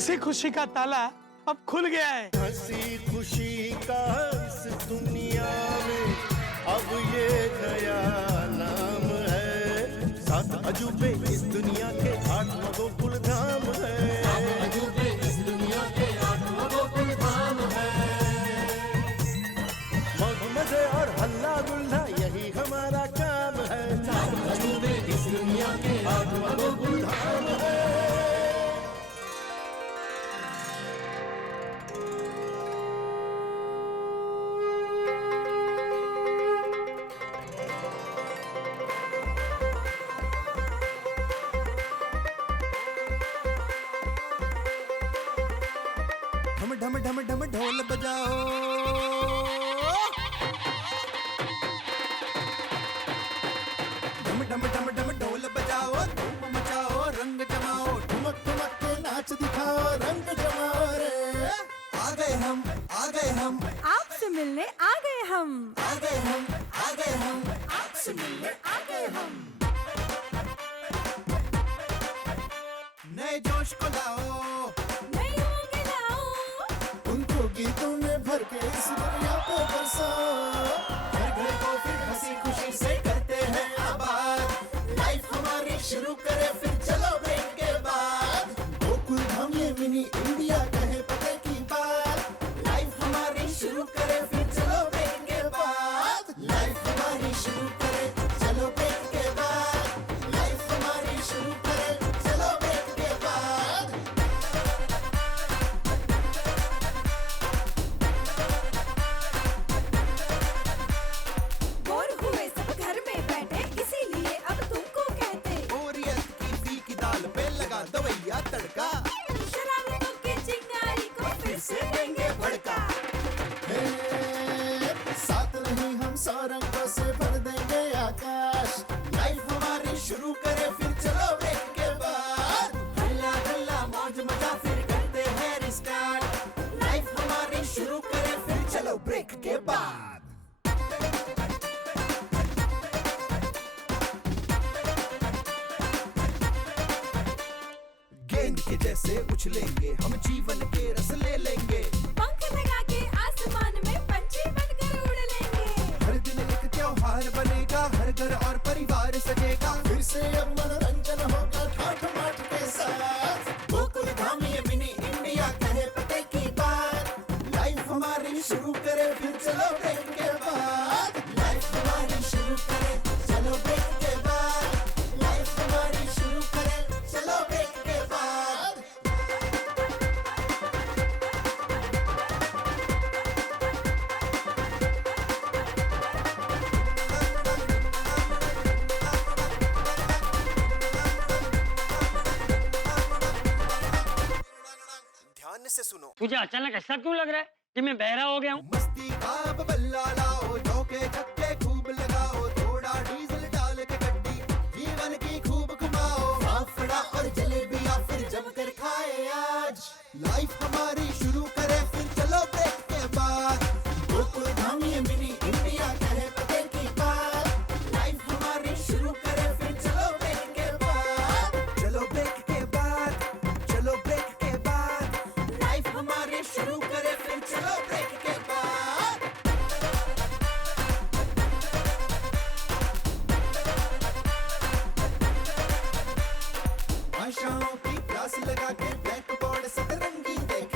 हंसी खुशी का ताला अब खुल गया है। हंसी खुशी का इस दुनिया में अब ये नया नाम है। सात अजूबे इस दुनिया के, आठवां गोकुल धाम है। सात अजूबे इस दुनिया के, आठवां गोकुल धाम है। मौज मजे और हल्ला गुल्ला यही हमारा काम है। सात अजूबे इस दुनिया के, आठवां गोकुल धाम है। ढम ढम ढम ढोल बजाओ, ढम ढम ढम ढम ढोल बजाओ, धूम मचाओ, रंग जमाओ, ठुमक ठुमक के नाच दिखाओ, रंग जमाओ रे। आ गए हम, आ गए हम, आपसे मिलने आ गए हम, आ गए हम, आ गए हम, आपसे मिलने आ गए हम। नए जोश को लाओ, नई उमंग लाओ, उनको गीतों में भर के इस दुनिया पे बरसाओ। घर घर को फिर हंसी खुशी से करते हैं आबाद। लाइफ हमारी शुरू करे फिर चलो ब्रेक के बाद। गोकुल धाम ये मिनी इंडिया कहे पते की बात। लाइफ हमारी शुरू करे फिर चलो ब्रेक के बाद। लाइफ हमारी शुरू करे चलो ब्रेक के बाद। लाइफ हमारी शुरू करे चलो ब्रेक के बाद। बोर हुए सब घर में बैठे, इसीलिए अब तुमको कहते, बोरियत की फीकी दाल पे लगा दवैया तड़का। शरारतों की चिंगारी को फिर से देंगे भड़का। हे, साथ नहीं हम सौ रंगों से भर देंगे आकाश। लाइफ हमारी शुरू करे फिर चलो ब्रेक के बाद। हल्ला हल्ला मौज मजा फिर करते हैं रिस्टार्ट। लाइफ हमारी शुरू करे फिर चलो ब्रेक के बाद। गेंद के जैसे उछलेंगे हम, जीवन के रस ले लेंगे। पंख लगा के आसमान में पंछी बनकर उड़ लेंगे। हर दिन एक त्योहार बनेगा, हर घर और परिवार सजेगा। फिर से अब मनोरंजन होगा ठाठ माठ के साथ। गोकुल धाम ये मिनी इंडिया कहे पते की बात। लाइफ हमारी शुरू करे फिर चलो ब्रेक के बाद। लाइफ हमारी शुरू करे चलो ब्रेक के बाद। लाइफ हमारी शुरू करे चलो ब्रेक के बाद। ध्यान से सुनो। तुझे अचानक ऐसा क्यों लग रहा है कि मैं बहरा हो गया हूँ? मस्ती का अब बल्ला लाओ, चौके छक्के खूब लगाओ, थोड़ा डीजल डाल के गड्डी जीवन की खूब घुमाओ। फाफड़ा और जलेबियां फिर जमकर खाए आज। लाइफ हमारी शुरू करे फिर चलो ब्रेक के बाद। गोकुल धाम ये मिनी इंडिया कहे पते की बात। लाइफ हमारी शुरू करे फिर चलो ब्रेक के बाद। चलो ब्रेक के बाद, चलो ब्रेक के बाद। लाइफ हमारी शुरू करे फिर चलो ब्रेक के बाद। आशाओं की प्यास लगा के ब्लैक बोर्ड सतरंगी देख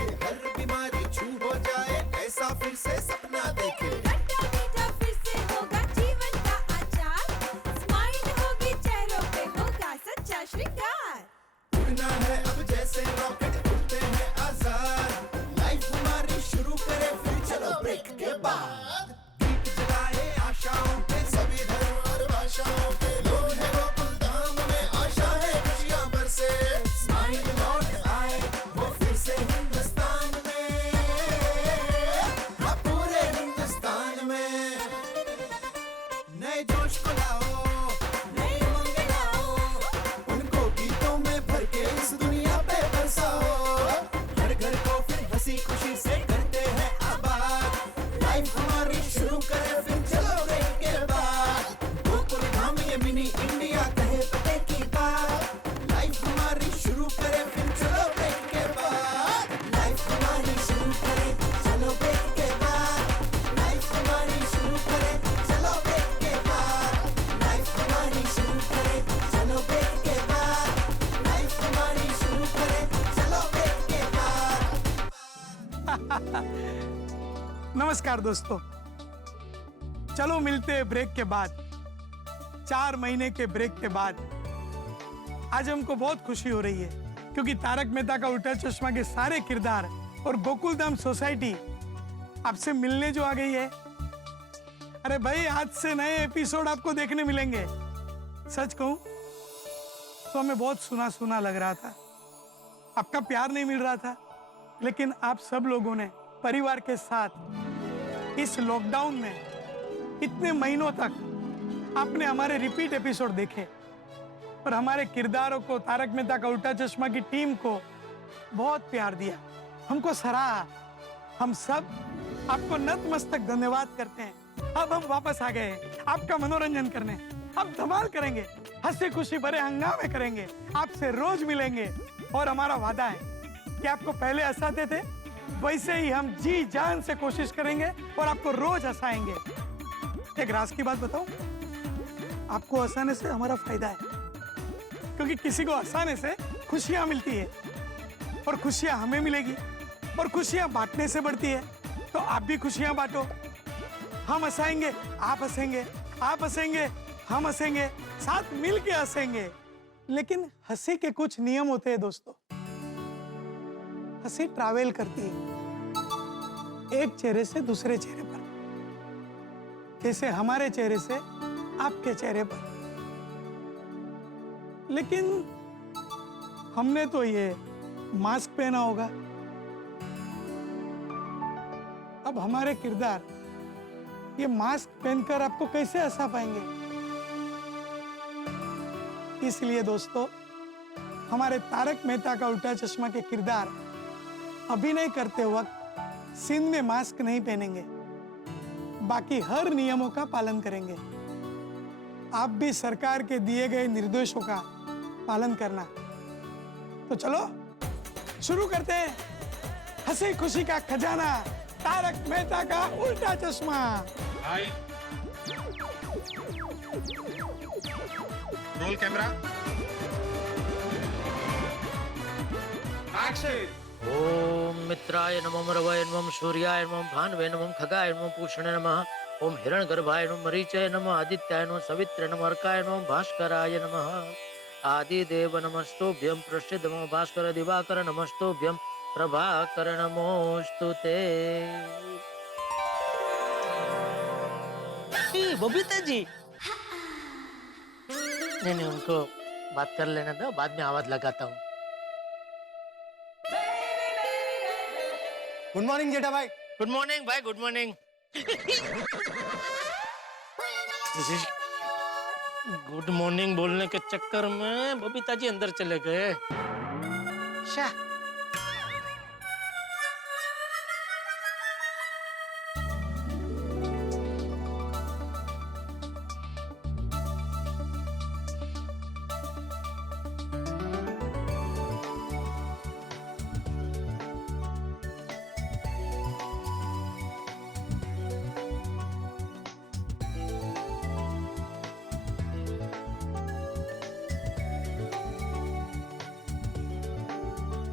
नमस्कार दोस्तों, चलो मिलते हैं ब्रेक के बाद। 4 महीने के ब्रेक के बाद आज हमको बहुत खुशी हो रही है, क्योंकि तारक मेहता का उल्टा चश्मा के सारे किरदार और गोकुलधाम सोसाइटी आपसे मिलने जो आ गई है। अरे भाई, आज से नए एपिसोड आपको देखने मिलेंगे। सच कहूं तो हमें बहुत सुना सुना लग रहा था, आपका प्यार नहीं मिल रहा था, लेकिन आप सब लोगों ने परिवार के साथ इस लॉकडाउन में इतने महीनों तक आपने हमारे रिपीट एपिसोड देखे और हमारे किरदारों को, तारक मेहता का उल्टा चश्मा की टीम को बहुत प्यार दिया, हमको सराहा। हम सब आपको नतमस्तक धन्यवाद करते हैं। अब हम वापस आ गए हैं आपका मनोरंजन करने। अब धमाल करेंगे, हंसी खुशी भरे हंगामे करेंगे, आपसे रोज मिलेंगे। और हमारा वादा है कि आपको पहले हंसाते थे, वैसे ही हम जी जान से कोशिश करेंगे और आपको रोज हंसाएंगे। एक राज की बात बताऊं, आपको हंसाने से हमारा फायदा है, क्योंकि किसी को हंसाने से खुशियां मिलती है और खुशियां हमें मिलेगी और खुशियां बांटने से बढ़ती है। तो आप भी खुशियां बांटो। हम हंसाएंगे, आप हंसेंगे, आप हंसेंगे, हम हंसेंगे, साथ मिल के हंसेंगे। लेकिन हंसी के कुछ नियम होते हैं दोस्तों। हंसी ट्रैवल करती है एक चेहरे से दूसरे चेहरे पर, जैसे हमारे चेहरे से आपके चेहरे पर। लेकिन हमने तो ये मास्क पहना होगा, अब हमारे किरदार ये मास्क पहनकर आपको कैसे हंसा पाएंगे? इसलिए दोस्तों, हमारे तारक मेहता का उल्टा चश्मा के किरदार अभिनय करते वक्त सीन में मास्क नहीं पहनेंगे, बाकी हर नियमों का पालन करेंगे। आप भी सरकार के दिए गए निर्देशों का पालन करना। तो चलो शुरू करते हैं हंसी खुशी का खजाना, Tarak Mehta Ka Ooltah Chashmah. Roll camera, action. ओम मित्राय नमः, रवये नमः, सूर्याय नमः, भानवे नमः, खगाय नमः, पूषणे नमः। ओम हिरण्यगर्भाय नमः, मरीचाय नमः, आदित्याय नमः, सवित्रे नमः, अर्काय नमः, भास्कराय नमः। आदिदेव नमस्तुभ्यं, प्रसिद्ध नमः, भास्कर दिवाकर नमस्तुभ्यं, प्रभाकर नमोस्तुते। बबीता जी, नहीं, उनको बात कर लेने दो, बाद में आवाज लगाता हूँ। गुड मॉर्निंग जेठा भाई। गुड मॉर्निंग भाई, गुड मॉर्निंग। गुड मॉर्निंग बोलने के चक्कर में बबीता जी अंदर चले गए। शाह।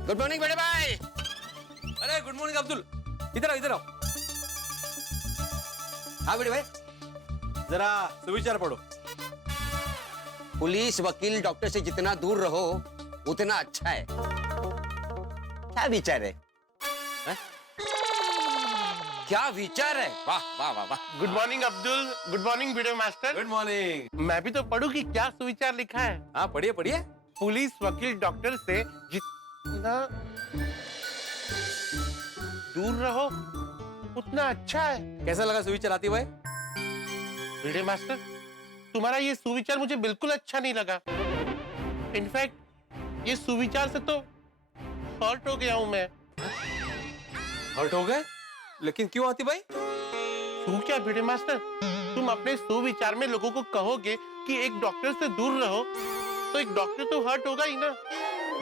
गुड मॉर्निंग बड़े भाई। अरे गुड मॉर्निंग अब्दुल, इधर आओ, इधर आओ। हाँ बड़े भाई, जरा सुविचार पढ़ो। पुलिस, वकील, डॉक्टर से जितना दूर रहो उतना अच्छा है। क्या विचार है? क्या विचार है? वाह वाह वाह वाह। Good morning Abdul, good morning video master. Good morning. मैं भी तो पढ़ूं कि क्या सुविचार लिखा है। हाँ पढ़िए पढ़िए। पुलिस, वकील, डॉक्टर से जितना दूर रहो उतना अच्छा है। कैसा लगा सुविचार आती भाई? वीडियो मास्टर, तुम्हारा ये सुविचार मुझे बिल्कुल अच्छा नहीं लगा। इनफैक्ट ये सुविचार से तो हर्ट हो गया हूं मैं। हर्ट हो गए? लेकिन क्यों आती भाई? क्यों क्या वीडियो मास्टर, तुम अपने सुविचार में लोगों को कहोगे कि एक डॉक्टर से दूर रहो, तो एक डॉक्टर तो हर्ट होगा ही ना।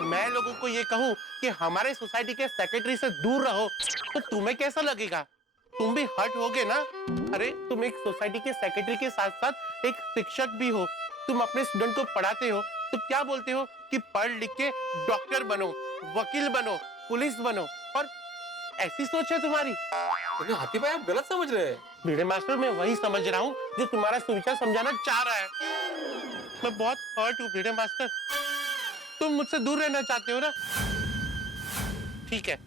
मैं लोगों को ये कहूँ कि हमारे सोसाइटी के सेक्रेटरी से दूर रहो, तो तुम्हें कैसा लगेगा? तुम भी हर्ट होगे ना। अरे तुम एक सोसाइटी के सेक्रेटरी के साथ साथ एक शिक्षक भी हो, तुम अपने स्टूडेंट को पढ़ाते हो, तो क्या बोलते हो कि पढ़ लिख के डॉक्टर बनो, वकील बनो, पुलिस बनो, और ऐसी सोच है तुम्हारी? लेकिन हाथी भाई आप गलत समझ रहे हैं। भिड़े मास्टर, मैं वही समझ रहा हूँ जो तुम्हारा सुविचार समझाना चाह रहा है। मैं बहुत हर्ट हूँ भिड़े मास्टर। तुम मुझसे दूर रहना चाहते हो ना? ठीक है,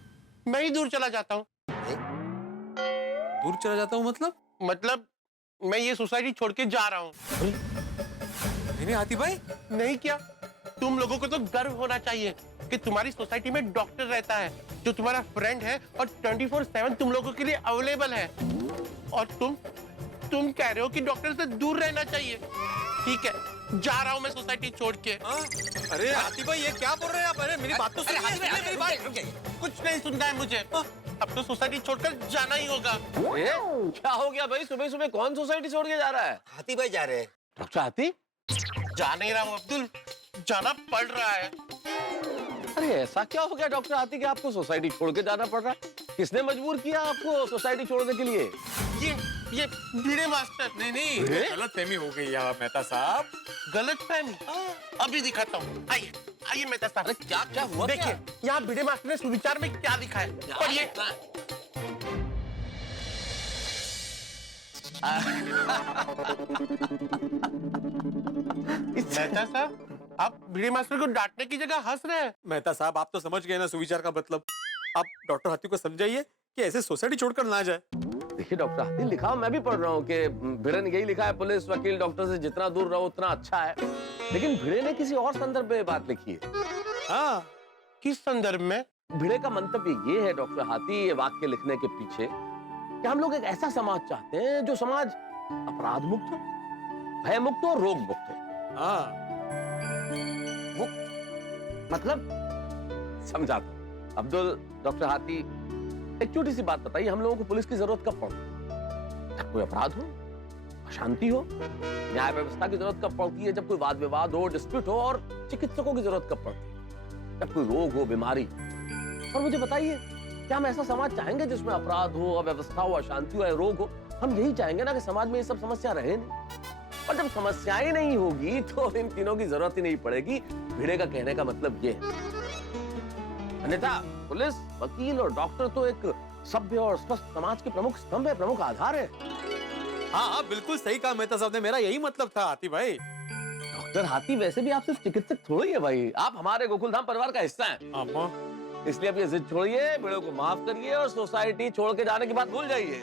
मैं ही दूर चला जाता हूँ। दूर चला जाता हूँ मतलब मैं ये सोसाइटी छोड़ के जा रहा हूँ। नहीं हाथी भाई। नहीं क्या? तुम लोगों को तो गर्व होना चाहिए कि तुम्हारी सोसाइटी में डॉक्टर रहता है जो तुम्हारा फ्रेंड है और 24/7 तुम लोगों के लिए अवेलेबल है। और तुम कह रहे हो कि डॉक्टर से दूर रहना चाहिए। ठीक है, जा रहा हूँ मैं सोसाइटी छोड़ के। अरे हाथी भाई ये क्या बोल रहे हैं आप? अरे मेरी बात तो सुनिए, मेरी बात। कुछ नहीं सुनना है मुझे। अब तो सोसाइटी छोड़कर जाना ही होगा। क्या हो गया भाई? सुबह सुबह कौन सोसाइटी छोड़ के जा रहा है? हाथी भाई जा रहे हैं। डॉक्टर हाथी? जा नहीं रहा हूँ अब्दुल, जाना पड़ रहा है। अरे ऐसा क्या हो गया डॉक्टर हाथी कि आपको सोसाइटी छोड़ के जाना पड़ रहा है? किसने मजबूर किया आपको सोसाइटी छोड़ने के लिए? ये भिड़े मास्टर। नहीं गलत फहमी हो गई यार मेहता साहब। गलत फहमी? अभी दिखाता हूँ। आइए आइए मेहता साहब। अरे क्या हुआ? देखिए यहाँ भिड़े मास्टर ने सुविचार में क्या लिखा है, पढ़िए। मेहता साहब, आप भिड़े मास्टर को डांटने की जगह हंस रहे हैं। मेहता साहब आप तो समझ गए ना सुविचार का मतलब। आप डॉक्टर हाथी को समझाइए कि ऐसे सोसाइटी छोड़कर ना जाए। देखिए डॉक्टर हाथी, लिखा मैं भी पढ़ रहा हूँ कि भिड़े ने यही लिखा है, पुलिस वकील डॉक्टर से जितना दूर रहो उतना अच्छा है। लेकिन भिड़े ने किसी और संदर्भ में बात लिखी है। हाँ, किस संदर्भ में? भिड़े का मंतव्य ये है डॉक्टर हाथी, ये वाक्य लिखने के पीछे, कि हम लोग एक ऐसा समाज चाहते हैं जो समाज अपराध मुक्त हो, भय मुक्त और रोग मुक्त हो। हाँ। मतलब समझाता हूं अब्दुल। डॉक्टर हाथी, एक छोटी सी बात बताइए, हम लोगों को पुलिस की जरूरत कब पड़ती है? जब कोई अपराध हो, अशांति हो। न्याय व्यवस्था की जरूरत कब पड़ती है? जब कोई वाद विवाद हो, डिस्प्यूट हो। और चिकित्सकों की जरूरत कब पड़ती है? जब कोई रोग हो, बीमारी। और मुझे बताइए, क्या हम ऐसा समाज चाहेंगे जिसमें अपराध हो, अव्यवस्था हो, अशांति हो, रोग हो? हम यही चाहेंगे ना कि समाज में ये सब समस्या रहे नहीं। और जब समस्याएं नहीं होगी तो इन तीनों की जरूरत ही नहीं पड़ेगी। भिड़े का कहने का मतलब ये है। अन्यथा पुलिस, वकील और डॉक्टर तो एक सभ्य और स्वस्थ समाज के प्रमुख स्तंभ है, प्रमुख आधार है। हाँ बिल्कुल सही कहा मेहता साहब ने, मेरा यही मतलब था हाथी भाई। डॉक्टर हाथी वैसे भी आप सिर्फ चिकित्सक थोड़ी है भाई, आप हमारे गोकुलधाम परिवार का हिस्सा हैं। इसलिए अब ये जिद छोड़िए, भिड़े को माफ करिए और सोसाइटी छोड़ के जाने की बात भूल जाइए।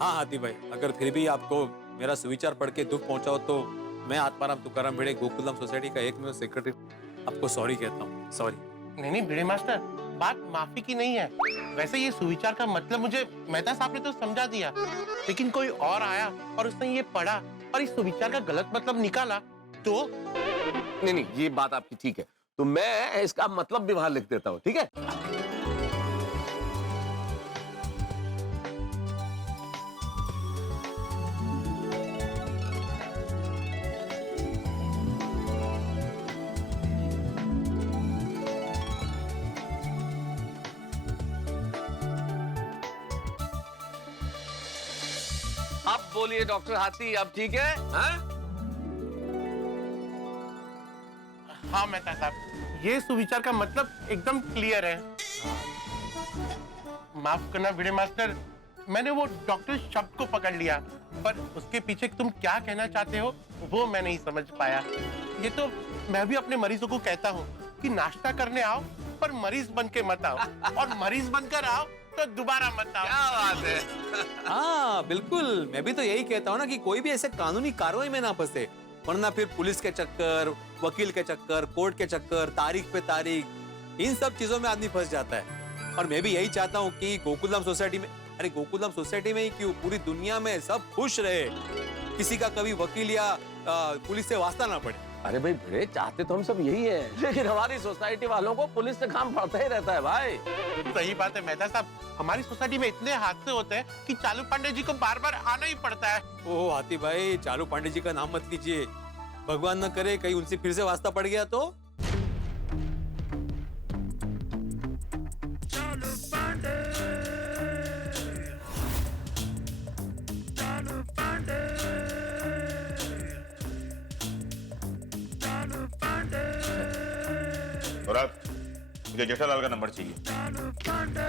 हाँ हाथी भाई, अगर फिर भी आपको मेरा सुविचार पढ़ के दुख पहुंचाओ तो मैं आत्माराम तुकाराम भिड़े गोकुलधाम सोसाइटी का एकमेव सेक्रेटरी आपको सॉरी कहता हूँ। सॉरी। नहीं भिड़े मास्टर, बात माफी की नहीं है। वैसे ये सुविचार का मतलब मुझे मेहता साहब ने तो समझा दिया, लेकिन कोई और आया और उसने ये पढ़ा और इस सुविचार का गलत मतलब निकाला तो? नहीं, ये बात आपकी ठीक है, तो मैं इसका मतलब भी वहां लिख देता हूँ, ठीक है? अब बोलिए डॉक्टर हाथी, अब ठीक है? हाँ मेहता साहब, ये सुविचार का मतलब एकदम क्लियर है। माफ करना भिड़े मास्टर, मैंने वो डॉक्टर शब्द को पकड़ लिया, पर उसके पीछे तुम क्या कहना चाहते हो वो मैं नहीं समझ पाया। ये तो मैं भी अपने मरीजों को कहता हूँ कि नाश्ता करने आओ पर मरीज बन के मत आओ, और मरीज बनकर आओ तो दोबारा मत आओ। क्या बात है। हाँ बिल्कुल, मैं भी तो यही कहता हूँ ना कि कोई भी ऐसे कानूनी कार्रवाई में ना फंसे, वरना फिर पुलिस के चक्कर, वकील के चक्कर, कोर्ट के चक्कर, तारीख पे तारीख, इन सब चीजों में आदमी फंस जाता है। और मैं भी यही चाहता हूँ कि गोकुलधाम सोसाइटी में, अरे गोकुलधाम सोसाइटी में ही क्यों, पूरी दुनिया में सब खुश रहे, किसी का कभी वकील या पुलिस से वास्ता ना पड़े। अरे भाई भिड़े, चाहते तो हम सब यही है, लेकिन हमारी सोसाइटी वालों को पुलिस से काम पड़ता ही रहता है भाई। सही बात है मेहता साहब, हमारी सोसाइटी में इतने हादसे होते हैं कि चालू पांडे जी को बार बार आना ही पड़ता है। ओह हाथी भाई, चालू पांडे जी का नाम मत लीजिए, भगवान न करे कहीं उनसे फिर से वास्ता पड़ गया तो। चालू पांडे, चालू पांडे, चालू पांडे। और अब मुझे जेठालाल का नंबर चाहिए। चालू पांडे।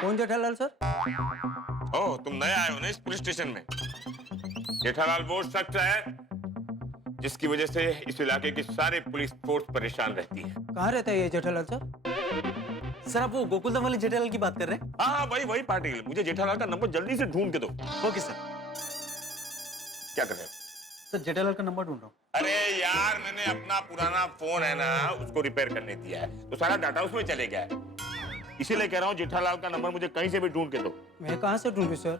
कौन जेठालाल सर? ओ, तुम नए आए हो ना इस पुलिस स्टेशन में। जेठालाल वो शख्स है जिसकी वजह से इस इलाके की सारी पुलिस फोर्स परेशान रहती है। कहाँ रहता है ये जेठालाल सर? सर आप वो गोकुलधाम वाले जेठालाल की बात कर रहे हैं? हाँ वही पाटिल, मुझे जेठालाल का नंबर जल्दी से ढूंढ के दो। Okay sir. क्या कर रहे हो? सर जेठालाल का नंबर ढूंढ रहा हूँ। अरे यार, मैंने अपना पुराना फोन है ना उसको रिपेयर करने दिया है, तो सारा डाटा उसमें चले गया है। इसीलिए कह रहा हूँ जेठालाल का नंबर मुझे कहीं से भी ढूंढ के दो। मैं कहाँ से ढूंढूं सर?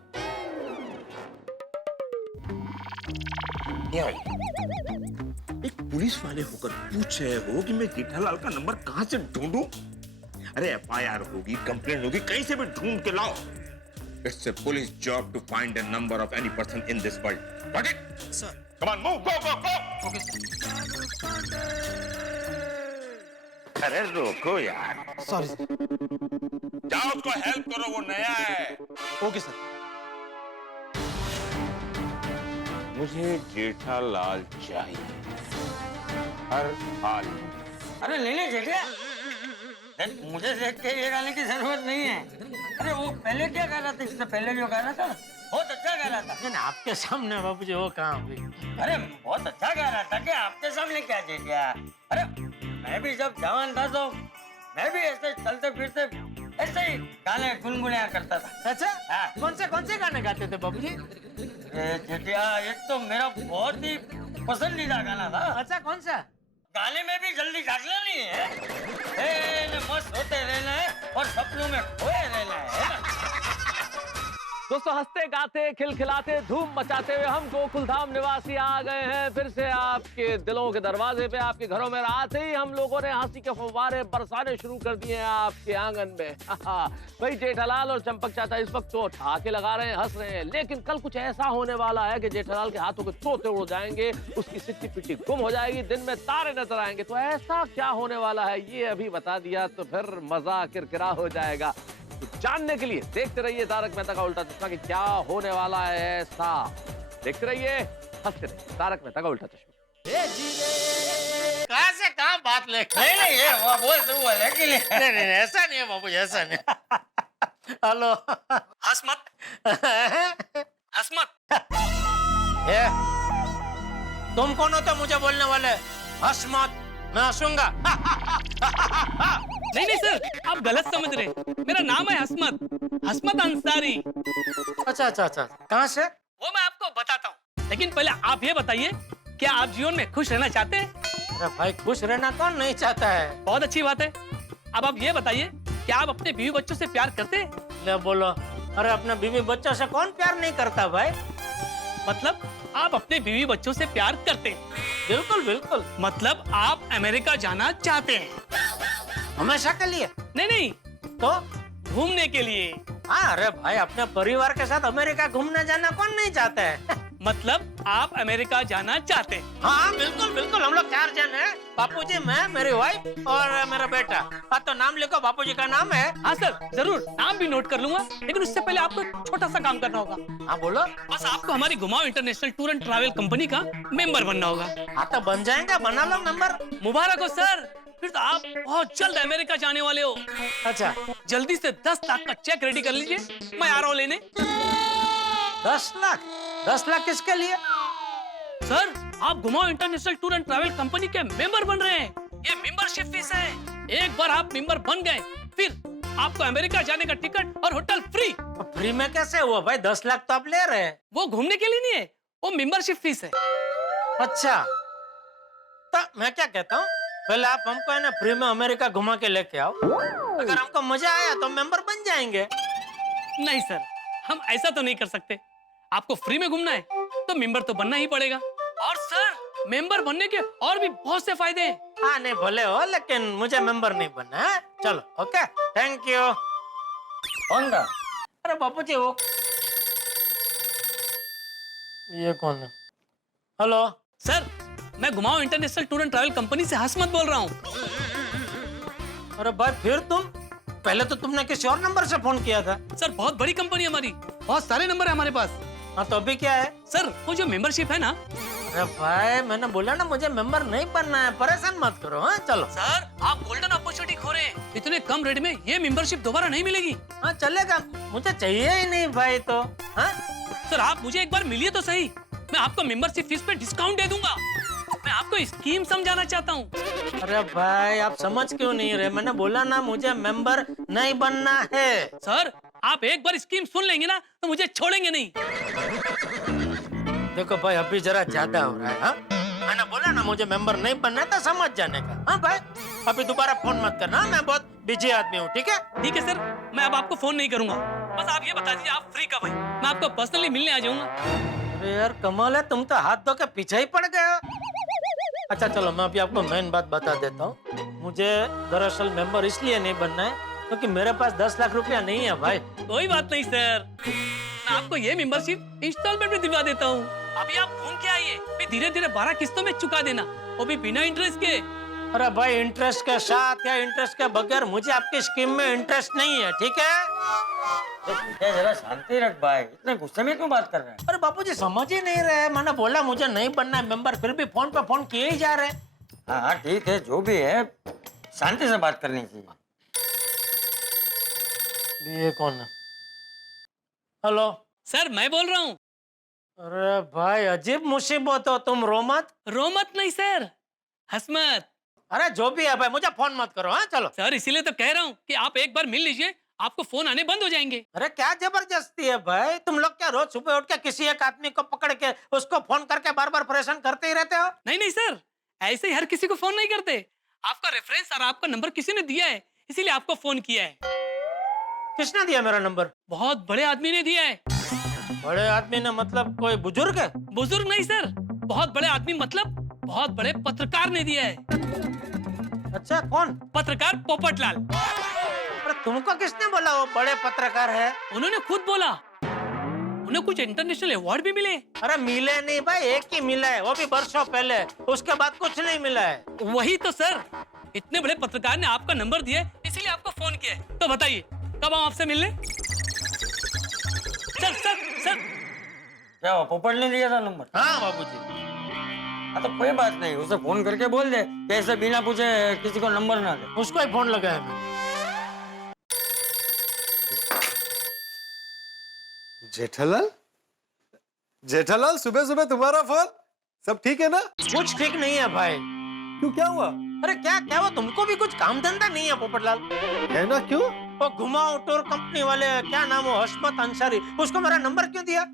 एक पुलिस वाले होकर पूछ रहे हो कि मैं जेठालाल का नंबर कहाँ से ढूंढूं? अरे FIR होगी, कंप्लेंट होगी, कहीं से भी ढूंढ के लाओ। It's a police job to find a number of any person in this world. Got it? Sir. Come on, move, go. Okay sir. अरे रोको यार, सॉरी सर। जाओ उसको हेल्प करो, वो नया है। Okay sir. मुझे जेठालाल चाहिए हर हाल में। अरे ले ले जेठिया, देख, मुझे देख के ये गाने की जरूरत नहीं है। अरे वो पहले क्या गा रहा था, इससे पहले जो गा रहा था बहुत अच्छा गा रहा था। लेकिन आपके सामने बाबू जी वो कहाँ हुई? अरे बहुत अच्छा गा रहा था, क्या आपके सामने क्या जेठिया? अरे मैं भी जब जवान था तो मैं भी ऐसे चलते फिरते ऐसे ही गाने गुनगुनाया करता था। अच्छा, हाँ। कौन से गाने गाते थे बाबू जी? जेठिया एक तो मेरा बहुत ही पसंदीदा गाना था। अच्छा, कौन सा? गाने में भी जल्दी जागना नहीं है, मस्त होते रहना है और सपनों में खोए रहना है ना? दोस्तों हंसते गाते खिलखिलाते धूम मचाते हुए हम गोकुलधाम निवासी आ गए हैं फिर से आपके दिलों के दरवाजे पे। आपके घरों में आते ही हम लोगों ने हंसी के फव्वारे बरसाने शुरू कर दिए हैं आपके आंगन में। भाई जेठालाल और चंपक चाचा इस वक्त तो ठहाके लगा रहे हैं, हंस रहे हैं, लेकिन कल कुछ ऐसा होने वाला है कि जेठालाल के हाथों के तोते उड़ जाएंगे, उसकी सिट्टी पिट्टी गुम हो जाएगी, दिन में तारे नजर आएंगे। तो ऐसा क्या होने वाला है ये अभी बता दिया तो फिर मजा किरकिरा हो जाएगा। तो जानने के लिए देखते रहिए तारक मेहता का उल्टा चश्मा कि क्या होने वाला है ऐसा। देखते रहिए, हंसते रहिए, तारक मेहता का उल्टा चश्मा। कहाँ से कहाँ बात ले? नहीं ये वो बोल तू बोल है कि नहीं, ऐसा नहीं है बाबू जी, ऐसा नहीं। हेलो। हंस मत। ये तुम कौन हो तो मुझे बोलने वाले? हंस मत, मैं हंसूंगा। नहीं सर, आप गलत समझ रहे। मेरा नाम है हसमत अंसारी। अच्छा, कहाँ से? वो मैं आपको बताता हूँ, लेकिन पहले आप ये बताइए, क्या आप जीवन में खुश रहना चाहते हैं? अरे भाई, खुश रहना कौन नहीं चाहता है? बहुत अच्छी बात है। अब आप ये बताइए, क्या आप अपने बीवी बच्चों से प्यार करते हैं? ले बोलो। अरे अपने बीवी बच्चों से कौन प्यार नहीं करता भाई? मतलब आप अपने बीवी बच्चों से प्यार करते हैं? बिल्कुल बिल्कुल। मतलब आप अमेरिका जाना चाहते हैं? हमेशा के लिए? नहीं तो घूमने के लिए। हाँ, अरे भाई अपने परिवार के साथ अमेरिका घूमने जाना कौन नहीं चाहता है? मतलब आप अमेरिका जाना चाहते हैं? हाँ बिल्कुल बिल्कुल, हम लोग 4 जन हैं, बापूजी, मैं, मेरी वाइफ और मेरा बेटा। हाँ तो नाम लिखो, बापूजी का नाम है। हाँ सर जरूर, नाम भी नोट कर लूंगा, लेकिन उससे पहले आपको एक छोटा सा काम करना होगा। हाँ बोलो। बस आपको हमारी घुमाओ international tour and travel company का मेंबर बनना होगा। हाँ तो बन जाएंगे, बना लो मेंबर। मुबारक हो सर, फिर तो आप बहुत जल्द अमेरिका जाने वाले हो। अच्छा, जल्दी से 10 लाख का चेक रेडी कर लीजिए, मैं आ रहा हूँ लेने। 10 लाख? 10 लाख किसके लिए? सर आप घुमाओ international tour and travel company के मेंबर बन रहे हैं, ये मेंबरशिप फीस है। एक बार आप मेंबर बन गए, फिर आपको अमेरिका जाने का टिकट और होटल फ्री। फ्री में कैसे हुआ भाई? 10 लाख तो आप ले रहे हैं। वो घूमने के लिए नहीं है, वो मेंबरशिप फीस है। अच्छा, तो मैं क्या कहता हूँ, पहले आप हमको है ना फ्री में अमेरिका घुमा के लेके आओ, अगर हमको मजा आया तो मेंबर बन जाएंगे। नहीं सर, हम ऐसा तो नहीं कर सकते। आपको फ्री में घूमना है तो मेंबर तो बनना ही पड़ेगा। और सर मेंबर बनने के और भी बहुत से फायदे हैं। हाँ नहीं भले हो, लेकिन मुझे मेंबर नहीं बनना है। चलो ओके, थैंक यू। कौन था? अरे बापू जी वो, ये कौन है? हेलो सर, मैं घुमाओ international tour and travel company से हसमत बोल रहा हूँ। अरे भाई फिर तुम, पहले तो तुमने किसी और नंबर से फोन किया था। सर बहुत बड़ी कंपनी है हमारी, बहुत सारे नंबर है हमारे पास। हाँ तो अभी क्या है? सर वो जो मेंबरशिप है ना। अरे भाई मैंने बोला ना मुझे मेंबर नहीं बनना है, परेशान मत करो। हाँ चलो। सर आप गोल्डन अपॉर्चुनिटी खो रहे हैं, इतने कम रेट में ये मेंबरशिप दोबारा नहीं मिलेगी। हाँ चलेगा, मुझे चाहिए ही नहीं भाई तो। हाँ सर आप मुझे एक बार मिलिए तो सही, मैं आपको मेंबरशिप फीस पे डिस्काउंट दे दूंगा। मैं आपको स्कीम समझाना चाहता हूँ। अरे भाई आप समझ क्यों नहीं रहे? मैंने बोला ना मुझे मेंबर नहीं बनना है। सर आप एक बार स्कीम सुन लेंगे ना तो मुझे छोड़ेंगे नहीं। देखो भाई अभी जरा ज्यादा हो रहा है। हाँ मैंने बोला ना मुझे मेंबर नहीं बनना है तो समझ जाने का। हाँ भाई अभी दोबारा फोन मत करना, मैं बहुत बिजी आदमी हूँ। ठीक है? ठीक है सर, मैं अब आपको फोन नहीं करूंगा। बस आप ये बता दीजिए आप फ्री कब है, मैं आपको पर्सनली मिलने आ जाऊंगा। अरे यार कमाल है, तुम तो हाथ धो के पीछे ही पड़ गए हो। अच्छा चलो मैं अभी आपको मेन बात बता देता हूँ। मुझे दरअसल मेंबर इसलिए नहीं बनना है क्योंकि मेरे पास 10 लाख रुपया नहीं है भाई। कोई बात नहीं सर, मैं आपको ये मेंबरशिप इंस्टॉलमेंट में दिलवा देता हूँ। अभी आप घूम के आइए, फिर धीरे धीरे 12 किस्तों में चुका देना, वो भी बिना इंटरेस्ट के। अरे भाई इंटरेस्ट के साथ या इंटरेस्ट के बगैर मुझे आपकी स्कीम में इंटरेस्ट नहीं है। ठीक है? बेटा जरा शांति रख भाई, इतने गुस्से में क्यों बात कर रहे हैं? अरे बापूजी समझ ही नहीं रहे, मैंने बोला मुझे नहीं बनना है मेंबर, फिर भी फोन पे फोन किए ही जा रहे। हाँ हाँ ठीक है, जो भी है शांति से बात करनी चाहिए। ये कौन है? हेलो सर मैं बोल रहा हूँ। अरे भाई अजीब मुसीबत हो, तुम रो मत। रो मत नहीं सर, हंस मत। अरे जो भी है भाई मुझे फोन मत करो। हाँ चलो। सर इसीलिए तो कह रहा हूँ कि आप एक बार मिल लीजिए, आपको फोन आने बंद हो जाएंगे। अरे क्या जबरदस्ती है भाई, तुम लोग क्या रोज सुबह उठ के किसी एक आदमी को पकड़ के उसको फोन करके बार बार परेशान करते ही रहते हो? नहीं नहीं सर, ऐसे ही हर किसी को फोन नहीं करते। आपका रेफरेंस और आपका नंबर किसी ने दिया है, इसीलिए आपको फोन किया है। किसने दिया मेरा नंबर? बहुत बड़े आदमी ने दिया है। बड़े आदमी ने मतलब कोई बुजुर्ग है? बुजुर्ग नहीं सर, बहुत बड़े आदमी मतलब बहुत बड़े पत्रकार ने दिया है। अच्छा कौन? पत्रकार पोपटलाल। अरे तुमको किसने बोला वो बड़े पत्रकार है? उन्होंने खुद बोला। उन्हें कुछ इंटरनेशनल अवार्ड भी मिले। अरे मिले नहीं भाई, एक ही मिला है, वो भी वर्षों पहले, उसके बाद कुछ नहीं मिला है। वही तो सर, इतने बड़े पत्रकार ने आपका नंबर दिया है, इसीलिए आपको फोन किया है। तो बताइए कब हम आपसे मिलने? सर सर सर क्या वो पोपट ने दिया था नंबर? हाँ बाबूजी। हाँ तो कोई बात नहीं, उसे फोन करके बोल दे कि ऐसे बिना पूछे किसी को नंबर ना दे। उसको ही फोन लगाया मैं। जेठालाल, जेठालाल सुबह सुबह तुम्हारा फोन, सब ठीक है ना? कुछ ठीक नहीं है भाई। क्यों क्या हुआ? अरे क्या क्या वो तुमको भी कुछ काम धंधा नहीं है पोपटलाल? है ना, क्यों? वो घुमाओ टूर कंपनी वाले क्या नाम हो, हशमत अंसारी, उसको मेरा नंबर क्यों दिया?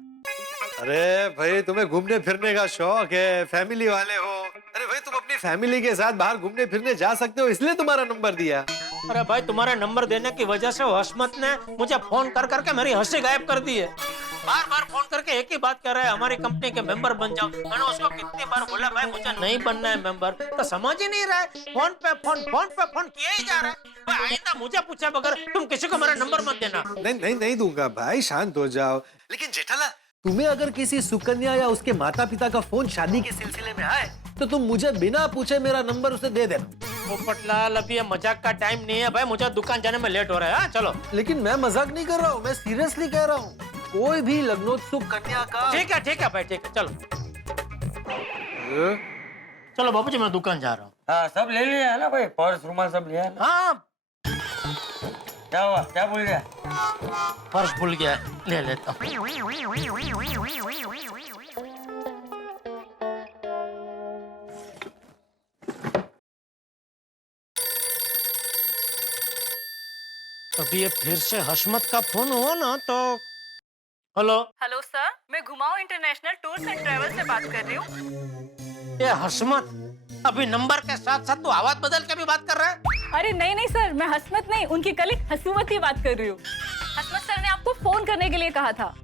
अरे भाई तुम्हें घूमने फिरने का शौक है, फैमिली वाले हो। अरे भाई तुम अपनी फैमिली के साथ बाहर घूमने फिरने जा सकते हो, इसलिए तुम्हारा नंबर दिया। अरे भाई तुम्हारा नंबर देने की वजह से वो हशमत ने मुझे फोन कर करके मेरी हंसी गायब कर दी है। बार बार फोन करके एक ही बात कर रहा है, हमारी कंपनी के मेंबर बन जाओ। मैंने उसको कितनी बार बोला भाई मुझे नहीं बनना है मेंबर, तो समझ ही नहीं रहा है। फोन पे फोन किए ही जा रहा है। भाई आइंदा मुझे पूछा बगैर तुम किसी को मेरा नंबर मत देना। नहीं दूंगा भाई, शांत हो जाओ। लेकिन जेठालाल तुम्हें अगर किसी सुकन्या या उसके माता पिता का फोन शादी के सिलसिले में आए तो तुम मुझे बिना पूछे मेरा नंबर उसे दे देना। पोपटलाल अभी ये मजाक का टाइम नहीं है भाई, मुझे दुकान जाने में लेट हो रहा है। हाँ चलो। लेकिन मैं मजाक नहीं कर रहा हूँ, मैं सीरियसली कह रहा हूँ। कोई भी लग्नोत्सुक कन्या का। ठीक है भाई, ठीक है चलो। चलो बाबूजी मैं दुकान जा रहा हूँ। हाँ सब ले लिया है ना भाई, पर्स रुमाल सब लिया है ना? हाँ क्या हुआ, क्या भूल गया? पर्स भूल गया, ले लेता हूँ। अभी ये फिर से हशमत का फोन हुआ ना तो। हेलो हेलो सर, मैं घुमाओ इंटरनेशनल टूर्स एंड ट्रेवल से बात कर रही हूँ। ये हशमत अभी नंबर के साथ साथ तू आवाज बदल के भी बात कर रहा है? अरे नहीं सर, मैं हसमत नहीं, उनकी कलीग हसूमती बात कर रही हूँ। हसमत सर ने आपको फोन करने के लिए कहा था।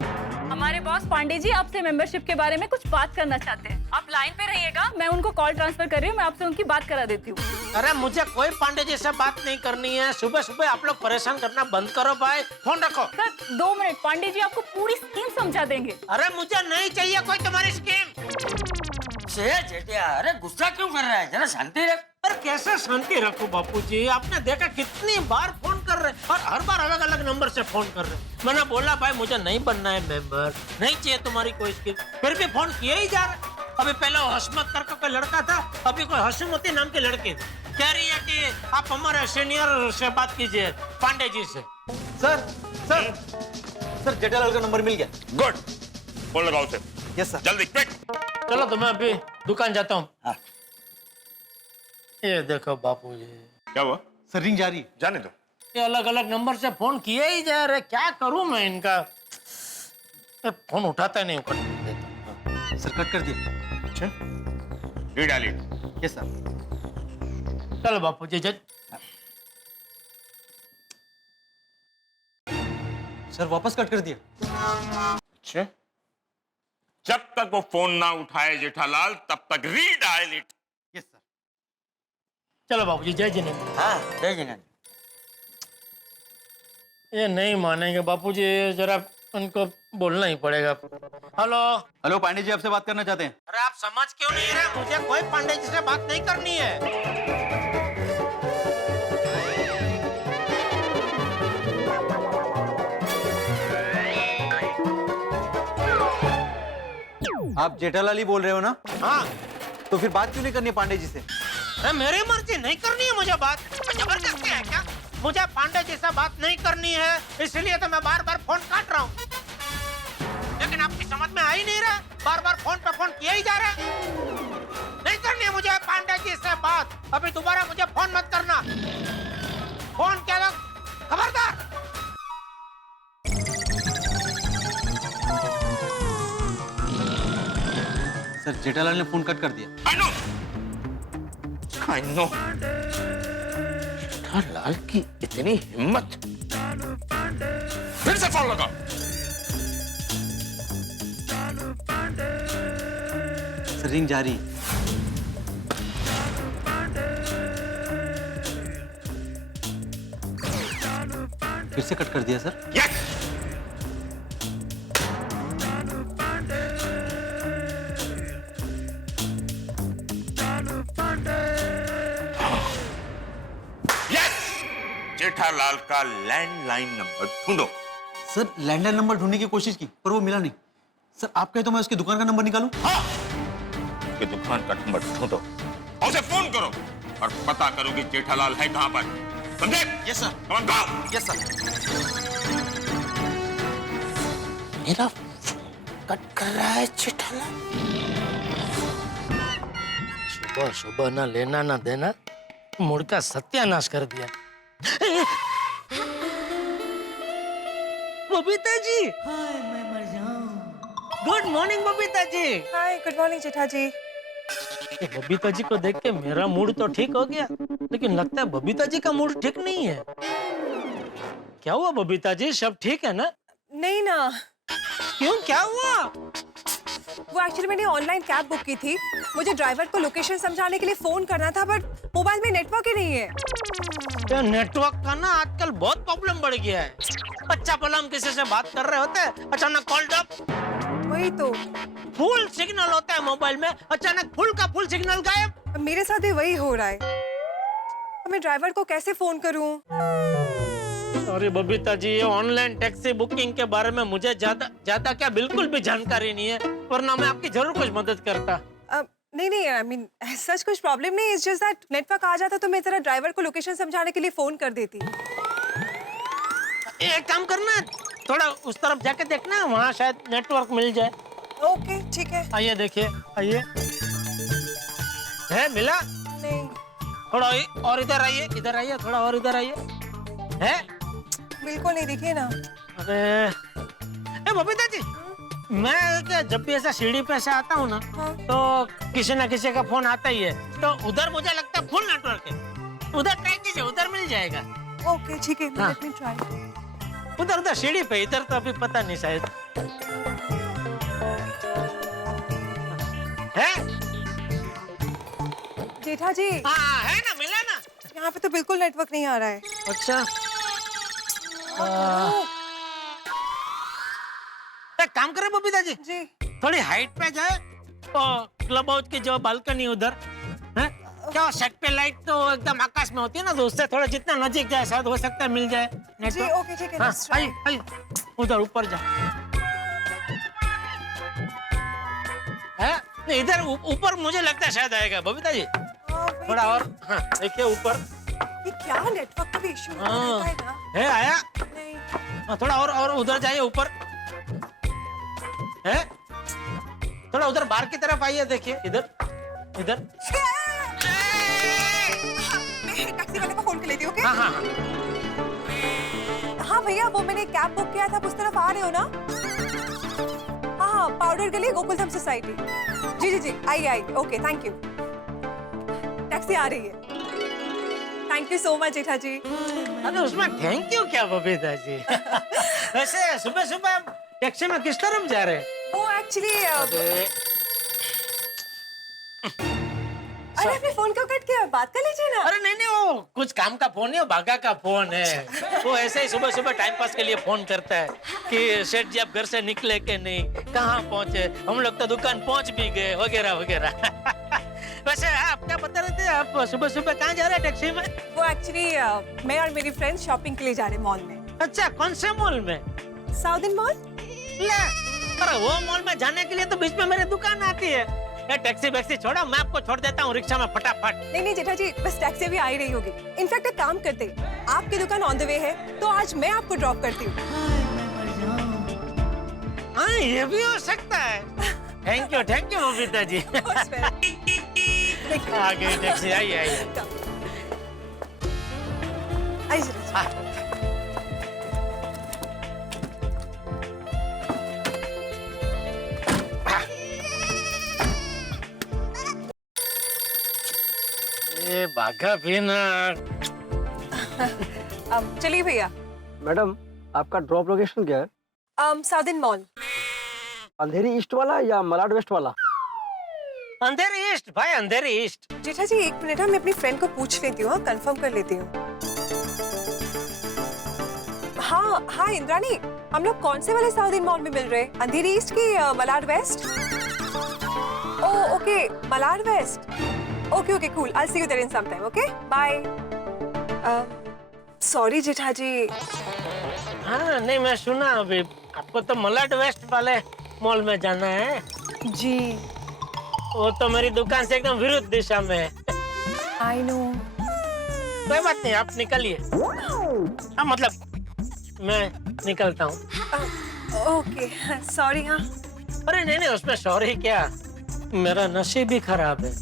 हमारे बॉस पांडे जी आपसे मेंबरशिप के बारे में कुछ बात करना चाहते हैं। आप लाइन पे रहिएगा, मैं उनको कॉल ट्रांसफर कर रही हूँ, मैं आपसे उनकी बात करा देती हूँ। अरे मुझे कोई पांडे जी से बात नहीं करनी है। सुबह सुबह आप लोग परेशान करना बंद करो भाई, फोन रखो। सर 2 मिनट, पांडे जी आपको पूरी स्कीम समझा देंगे। अरे मुझे नहीं चाहिए कोई तुम्हारी स्कीम। जेठिया अरे गुस्सा क्यों कर रहा है, जरा शांति रख। अरे कैसे शांति रखो बापूजी, आपने देखा कितनी बार फोन कर रहे हैं और हर बार अलग अलग नंबर से फोन कर रहे हैं। मैंने बोला भाई मुझे नहीं बनना है मेंबर, नहीं चाहिए तुम्हारी कोई स्कीम, फिर भी फोन किए ही जा रहे। अभी पहले वो हशमत करके कोई लड़का था, अभी कोई हशमती नाम के लड़के थे। कह रही है कि आप हमारे सीनियर से बात कीजिए, पांडे जी से। सर सर सर जेठालाल का नंबर मिल गया। गुड, फोन लगाओ उसे। Yes sir. जल्दी क्विक। चलो तो मैं अभी दुकान जाता हूँ। ये देखो बापू जी, क्या हुआ? सर रिंग जा रही है। जाने दो। ये अलग अलग नंबर से फोन किए ही जा रहे, क्या करूं मैं इनका? ये फोन उठाता नहीं, कट देता। सर कट कर दिया। अच्छा, रीडायल इट। Yes sir. चलो बापू जी सर वापस कट कर दिया। अच्छा, जब तक वो फोन ना उठाए जेठालाल तब तक रीडायल इट। Yes sir. चलो बापू जी, जय जिनेंद्र। हाँ जय जिनेंद्र। ये नहीं मानेंगे बापू जी, जरा उनको बोलना ही पड़ेगा। हेलो हेलो, पांडे जी आपसे बात करना चाहते हैं। अरे आप समझ क्यों नहीं रहे? मुझे कोई पांडे जी से बात नहीं करनी है। आप जेठालाल ही बोल रहे हो ना? हाँ। तो फिर बात क्यों नहीं करनी है पांडे जी से? अरे मेरी मर्जी, नहीं करनी है मुझे बात। जबरदस्ती है क्या? मुझे पांडे जी से बात नहीं करनी है, इसलिए तो मैं बार बार फोन काट रहा हूँ। लेकिन आपकी समझ में आ ही नहीं रहा, बार बार फोन पे फोन किए ही जा रहे। नहीं करनी है मुझे पांडे जी से बात। अभी दोबारा मुझे फोन मत करना। फोन किया तो खबरदार। सर जेठालाल ने फोन कट कर दिया। I know. जेठालाल की इतनी हिम्मत। फिर से फोन लगा। सर रिंग जा रही है। फिर से कट कर दिया सर। Yes. जेठालाल का लैंडलाइन नंबर ढूंढो। सर लैंडलाइन नंबर ढूंढने की कोशिश की पर वो मिला नहीं। सर आप कहे तो मैं उसकी दुकान का नंबर निकालूं? हाँ, उसकी दुकान का नंबर ढूंढो और उसे फोन करो और पता करो कि जेठालाल है कहां पर। समझे? Yes sir. Come on, go. Yes sir. मेरा कट कर रहा है जेठालाल। सुबह सुबह ना लेना ना देना, मूड का सत्यानाश कर दिया। बबीता जी, हाय मैं मर जाऊं। Good morning Babita ji. Hi good morning जेठा जी। ये बबीता जी को देख के मेरा मूड तो ठीक हो गया, लेकिन लगता है बबीता जी का मूड ठीक नहीं है। क्या हुआ बबीता जी, सब ठीक है ना? नहीं ना। क्यों, क्या हुआ? वो एक्चुअली मैंने ऑनलाइन कैब बुक की थी। मुझे ड्राइवर को लोकेशन समझाने के लिए फोन करना था, बट मोबाइल में नेटवर्क ही नहीं है। तो नेटवर्क का ना आजकल बहुत प्रॉब्लम बढ़ गया है। अच्छा भला हम किसी से बात कर रहे होते हैं, अचानक कॉल ड्रॉप। वही तो, फुल सिग्नल होता है मोबाइल में, अचानक फुल का फुल सिग्नल गायब। मेरे साथ भी वही हो रहा है। मैं ड्राइवर को कैसे फोन करूं? सॉरी बबीता जी, ये ऑनलाइन टैक्सी बुकिंग के बारे में मुझे ज्यादा क्या बिल्कुल भी जानकारी नहीं है, वरना मैं आपकी जरूर कुछ मदद करता। नहीं आई मीन सच कुछ प्रॉब्लम नहीं, इट्स जस्ट दैट नेटवर्क आ जाता तो मैं जरा ड्राइवर को लोकेशन समझाने के लिए फोन कर देती। एक काम करना, थोड़ा उस तरफ जाके देखना, वहाँ शायद नेटवर्क मिल जाए। ओके ठीक है। आइए देखिए, आइए। है मिला? नहीं। थोड़ा और इधर आइए, इधर आइए, थोड़ा और इधर आइए। है? बिल्कुल नहीं, देखिए ना। अरे बबीता जी, मैं क्या जब भी ऐसा सीढ़ी पे से आता हूँ ना, तो किसी न किसी का फोन आता ही है, तो उधर मुझे लगता है फुल नेटवर्क है। उधर ट्राई कीजिए, उधर मिल जाएगा। ओके ठीक है, लेट मी ट्राई। उधर सीढ़ी पे, इधर तो अभी पता नहीं शायद है। जेठा जी। हाँ है ना, मिला ना। यहाँ पे तो बिल्कुल नेटवर्क नहीं आ रहा है। अच्छा, एक काम करें बबीता जी, थोड़ी हाइट पे जाए, तो क्लब हाउस की जो बालकनी उधर है, क्या सेट पे लाइट तो एकदम आकाश में होती है ना, तो उससे थोड़ा जितना नजीक जाए शायद हो सकता है मिल जाए नेटवर्क। ओके ठीक है। हाँ, आइए उधर ऊपर जा। है इधर ऊपर मुझे लगता है शायद आएगा बबीता जी। थोड़ा और, हाँ देखिए ऊपर ये क्या नेटवर्क का भी इशू हाँ। है ना? है, आया नहीं। हाँ, थोड़ा और उधर जाइए ऊपर है, थोड़ा उधर बाहर की तरफ आइए, देखिए इधर इधर। मैं टैक्सी वाले को फोन कर लेती हूँ, ओके? हाँ हाँ हाँ भैया, वो मैंने कैब बुक किया था, आप उस तरफ आ रहे हो ना? हाँ हाँ, पाउडर गली गोकुलधाम सोसाइटी। जी जी जी, I okay, thank you. Taxi आ रही है। Thank you so much Jetha ji. अरे उसमें थैंक यू क्या बबीता जी। वैसे सुबह सुबह आप टैक्सी में किस तरफ जा रहे हैं? वो एक्चुअली अरे आपने फोन क्यों कट किया? बात कर लीजिए ना। अरे नहीं, वो कुछ काम का फोन है, भागा का फोन है। वो ऐसे ही सुबह सुबह टाइम पास के लिए फोन करता है कि सेठ जी आप घर से निकले कि नहीं, कहाँ पहुँचे, हम लोग तो दुकान पहुँच भी गए, वगैरह वगैरह। वैसे आप क्या बता रहे थे, आप सुबह सुबह कहाँ जा रहे हैं टैक्सी में? वो एक्चुअली मैं और मेरी फ्रेंड शॉपिंग के लिए जा रहे हैं मॉल में। अच्छा, कौन से मॉल में? Southern mall. ले, अरे वो मॉल में जाने के लिए तो बीच में मेरी दुकान आती है। टैक्सी वैक्सी छोड़ो, मैं आपको छोड़ देता हूँ रिक्शा में फटाफट। नहीं जेठा जी, बस टैक्सी अभी आ ही रही होगी। इनफैक्ट एक काम करते, आपकी दुकान ऑन द वे है, तो आज मैं आपको ड्रॉप करती हूँ। हाँ, ये भी हो सकता है। Thank you Babita ji. आ गई टैक्सी, आई। हाँ। ये बाघा भी ना। चलिए भैया। मैडम, आपका ड्रॉप लोकेशन क्या है? Southern mall. अंधेरी ईस्ट वाला या मलाड वेस्ट वाला? अंधेरी ईस्ट भाई, अंधेरी ईस्ट। जेठा जी एक मिनट, मैं अपनी फ्रेंड को पूछ लेती हूँ, कंफर्म कर लेती हूँ। हाँ इंद्राणी, हम लोग कौन से वाले साउदर्न मॉल में मिल रहे हैं? अंधेरी ईस्ट की Malad west? Oh okay, Malad west. Okay cool, I see you there in some time, okay bye. Sorry Jetha ji. हाँ नहीं, मैं सुना अभी आपको तो मलाड वेस्ट वाले मॉल में जाना है। जी, वो तो मेरी दुकान से एकदम विरुद्ध दिशा में है। I know. कोई बात नहीं, आप निकलिए। हाँ मतलब मैं निकलता हूँ। Okay sorry. हाँ अरे नहीं, उसमें सॉरी क्या, मेरा नसीब ही खराब है।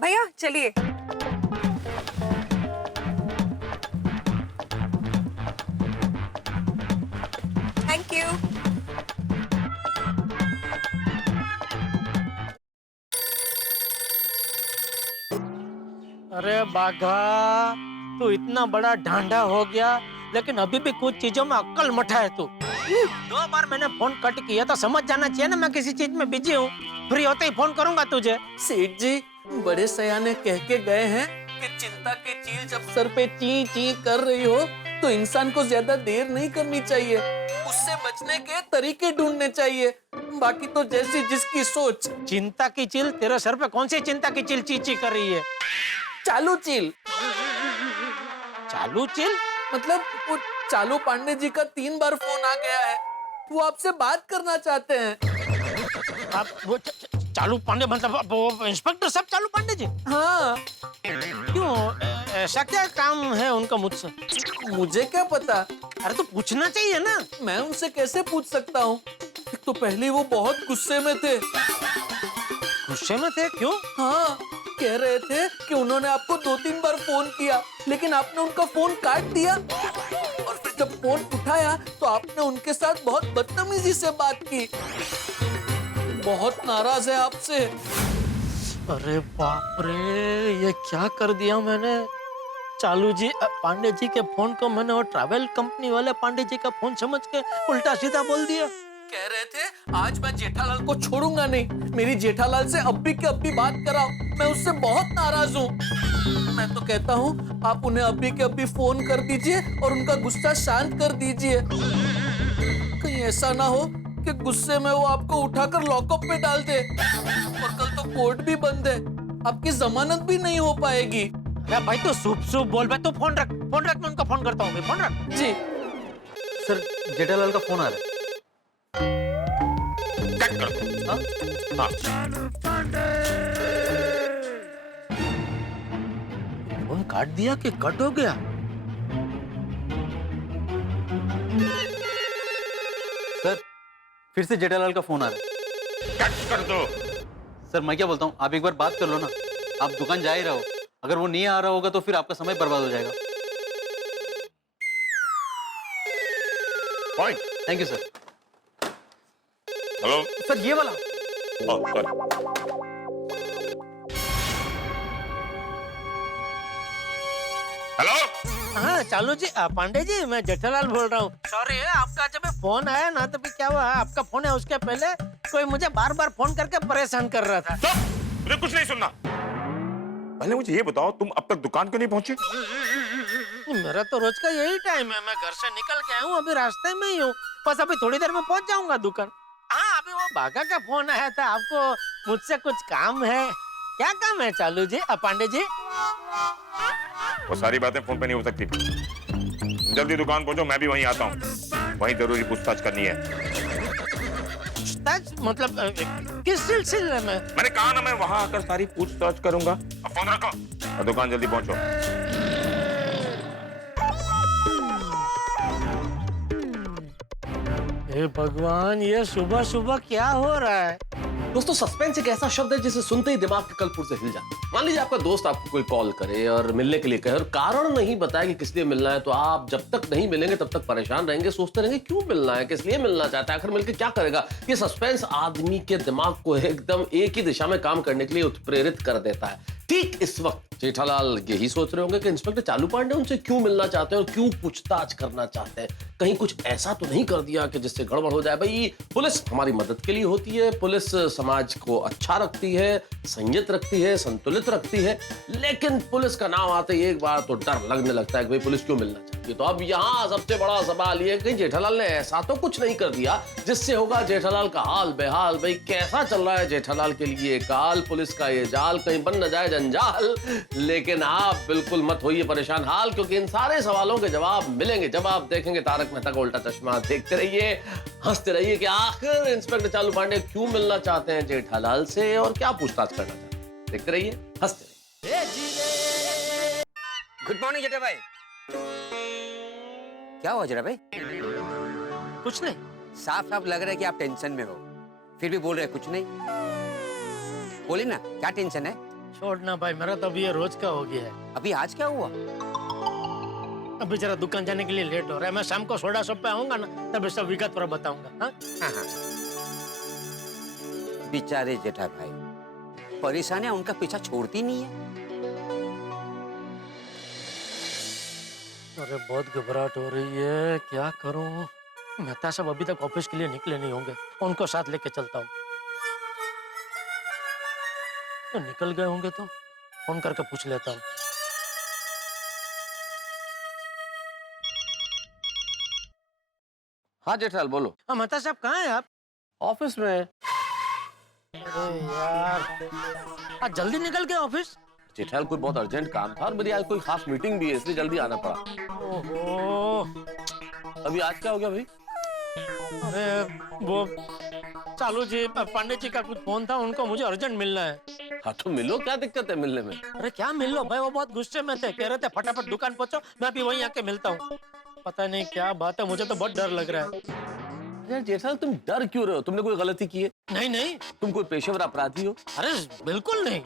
भैया चलिए। Thank you. अरे बाघा, तू इतना बड़ा ढांढा हो गया, लेकिन अभी भी कुछ चीजों में अक्ल मठा है तू। 2 बार मैंने फोन कट किया तो समझ जाना चाहिए ना, मैं किसी चीज में बिजी हूँ। फ्री होते ही फोन करूंगा तुझे। सेठ जी बड़े सयाने कह के गए हैं कि चिंता की चील जब सर पे ची ची कर रही हो तो इंसान को ज्यादा देर नहीं करनी चाहिए, उससे बचने के तरीके ढूंढने चाहिए। बाकी तो जैसी जिसकी सोच। चिंता की चील? तेरे सर पे कौन सी चिंता की चील ची ची कर रही है? चालू चील। चालू चील मतलब वो चालू पांडे जी का 3 बार फोन आ गया है, वो आपसे बात करना चाहते हैं। आप वो चालू पांडे मतलब वो इंस्पेक्टर साहब चालू पांडे जी? हाँ। क्यों, ऐसा क्या काम है उनका मुझसे? मुझे क्या पता। अरे तो पूछना चाहिए ना। मैं उनसे कैसे पूछ सकता हूँ? तो पहले वो बहुत गुस्से में थे। गुस्से में थे? क्यों? हाँ, कह रहे थे कि उन्होंने आपको 2-3 बार फोन किया, लेकिन आपने उनका फोन काट दिया, और फिर जब फोन उठाया तो आपने उनके साथ बहुत बदतमीजी से बात की। बहुत नाराज है आपसे। अरे बाप रे, ये क्या कर दिया मैंने। चालू जी पांडे जी के फोन को मैंने वो ट्रैवल कंपनी वाले पांडे जी का फोन समझ के उल्टा सीधा बोल दिया। कह रहे थे आज मैं जेठालाल को छोड़ूंगा नहीं, मेरी जेठालाल से अब भी के अब भी बात कराओ, मैं उससे बहुत नाराज हूँ। मैं तो कहता हूँ आप उन्हें अभी के अभी फोन कर दीजिए और उनका गुस्सा शांत कर दीजिए। कहीं ऐसा ना हो कि गुस्से में वो आपको उठाकर लॉकअप में डाल दे, और कल तो कोर्ट भी बंद है, आपकी जमानत भी नहीं हो पाएगी। अरे भाई तो सूप बोल, मैं तो फोन रख, मैं उनका फोन करता हूँ, फोन रख। जी सर जेठालाल का फोन आ रहा है। कट कर दो। हाँ फोन काट दिया कि कट हो गया? सर फिर से जेठालाल का फोन आ रहा है। कट कर दो। सर मैं क्या बोलता हूँ, आप एक बार बात कर लो ना। आप दुकान जा ही रहो, अगर वो नहीं आ रहा होगा तो फिर आपका समय बर्बाद हो जाएगा। Point. Thank you sir. Hello sir ये वाला। सॉरी। हेलो हाँ चालू जी, पांडे जी, मैं जेठालाल बोल रहा हूँ। सॉरी, आपका जब फोन आया ना तभी क्या हुआ, आपका फोन है उसके पहले कोई मुझे बार बार फोन करके परेशान कर रहा था। तो मुझे कुछ नहीं सुनना। पहले मुझे ये बताओ, तुम अब तक दुकान क्यों नहीं पहुंचे? मेरा तो रोज का यही टाइम है, मैं घर से निकल के आया हूँ, अभी रास्ते में ही हूँ, बस अभी थोड़ी देर में पहुंच जाऊंगा दुकान। हाँ, अभी वो बागा का फोन आया था, आपको मुझसे कुछ काम है। क्या काम है चालू जी, पांडे जी? वो सारी बातें फोन पे नहीं हो सकती। जल्दी दुकान पहुंचो, मैं भी वहीं आता हूँ। वहीं जरूरी पूछताछ करनी है। पूछताछ मतलब किस सिलसिले में? मैंने कहा ना, मैं वहां आकर सारी पूछताछ करूंगा। अब फोन रखो और दुकान जल्दी पहुंचो। हे भगवान, ये सुबह सुबह क्या हो रहा है? दोस्तों, सस्पेंस एक ऐसा शब्द है जिसे सुनते ही दिमाग के कलपुर से हिल जाता है। मान लीजिए आपका दोस्त आपको कोई कॉल करे और मिलने के लिए कहे और कारण नहीं बताए कि किस लिए मिलना है, तो आप जब तक नहीं मिलेंगे तब तक परेशान रहेंगे, सोचते रहेंगे क्यों मिलना है, किस लिए मिलना चाहता है, आखिर मिलकर क्या करेगा। ये सस्पेंस आदमी के दिमाग को एकदम एक ही दिशा में काम करने के लिए उत्प्रेरित कर देता है। ठीक इस वक्त जेठालाल यही सोच रहे होंगे कि इंस्पेक्टर चालू पांडे उनसे क्यों मिलना चाहते हैं और क्यों पूछताछ करना चाहते हैं। कहीं कुछ ऐसा तो नहीं कर दिया कि जिससे गड़बड़ हो जाए। भाई, पुलिस हमारी मदद के लिए होती है, पुलिस समाज को अच्छा रखती है, संयत रखती है, संतुलित रखती है, लेकिन पुलिस का नाम आते ही एक बार तो डर लगने लगता है कि भाई पुलिस क्यों मिलना चाहती है। तो अब यहाँ सबसे बड़ा सवाल ये कि जेठालाल ने ऐसा तो कुछ नहीं कर दिया जिससे होगा जेठालाल का हाल बेहाल। भाई, कैसा चल रहा है जेठालाल के लिए काल, पुलिस का ये जाल, कहीं बन न जाए जंजाल। लेकिन आप बिल्कुल मत होइए परेशान हाल, क्योंकि इन सारे सवालों के जवाब मिलेंगे जब आप देखेंगे तारक मेहता का उल्टा चश्मा। देखते रहिए, हंसते रहिए कि आखिर इंस्पेक्टर चालू पांडे क्यों मिलना चाहते हैं जेठालाल से और क्या पूछताछ करना चाहते हैं। देखते रहिए, हंसते रहिए। गुड मॉर्निंग जेठा भाई। क्या हुआ जेठा भाई? कुछ नहीं। साफ साफ लग रहा है कि आप टेंशन में हो, फिर भी बोल रहे हैं कुछ नहीं। बोलिए ना, क्या टेंशन है? छोड़ना भाई, मेरा तो अभी ये रोज का हो गया है। अभी आज क्या हुआ? अभी जरा दुकान जाने के लिए लेट हो रहा है, मैं शाम को सोडा शॉप पे आऊंगा ना, तब सब विगत पर बताऊंगा। हाँ? हाँ। बेचारे जेठा भाई, परेशानियां उनका पीछा छोड़ती नहीं है। अरे बहुत घबराहट हो रही है, क्या करूं? मेहता साहब अभी तक ऑफिस के लिए निकले नहीं होंगे, उनको साथ लेके चलता हूँ। तो निकल गए होंगे तो फोन करके पूछ लेता हूँ। हाँ जेठालाल बोलो। हाँ मेहता साहब, कहाँ हैं आप? ऑफिस में। अरे यार, आज जल्दी निकल गए ऑफिस? जेठालाल कोई बहुत अर्जेंट काम था और मेरी आज कोई खास मीटिंग भी है, इसलिए जल्दी आना पड़ा। ओहो, अभी आज क्या हो गया भाई? अरे वो चालू जी, पांडे जी का कुछ फोन था, उनको मुझे अर्जेंट मिलना है। हाँ तो मिलो, क्या दिक्कत है मिलने में? अरे क्या मिल लो भाई, वो बहुत गुस्से में थे, कह रहे थे फटाफट दुकान पहुंचो, मैं अभी वहीं आके मिलता हूँ। पता नहीं क्या बात है, मुझे तो बहुत डर लग रहा है। यार जेठालाल, तुम डर क्यों रहे हो? तुमने कोई गलती की है? नहीं नहीं। तुम कोई पेशेवर अपराधी हो? अरे बिल्कुल नहीं।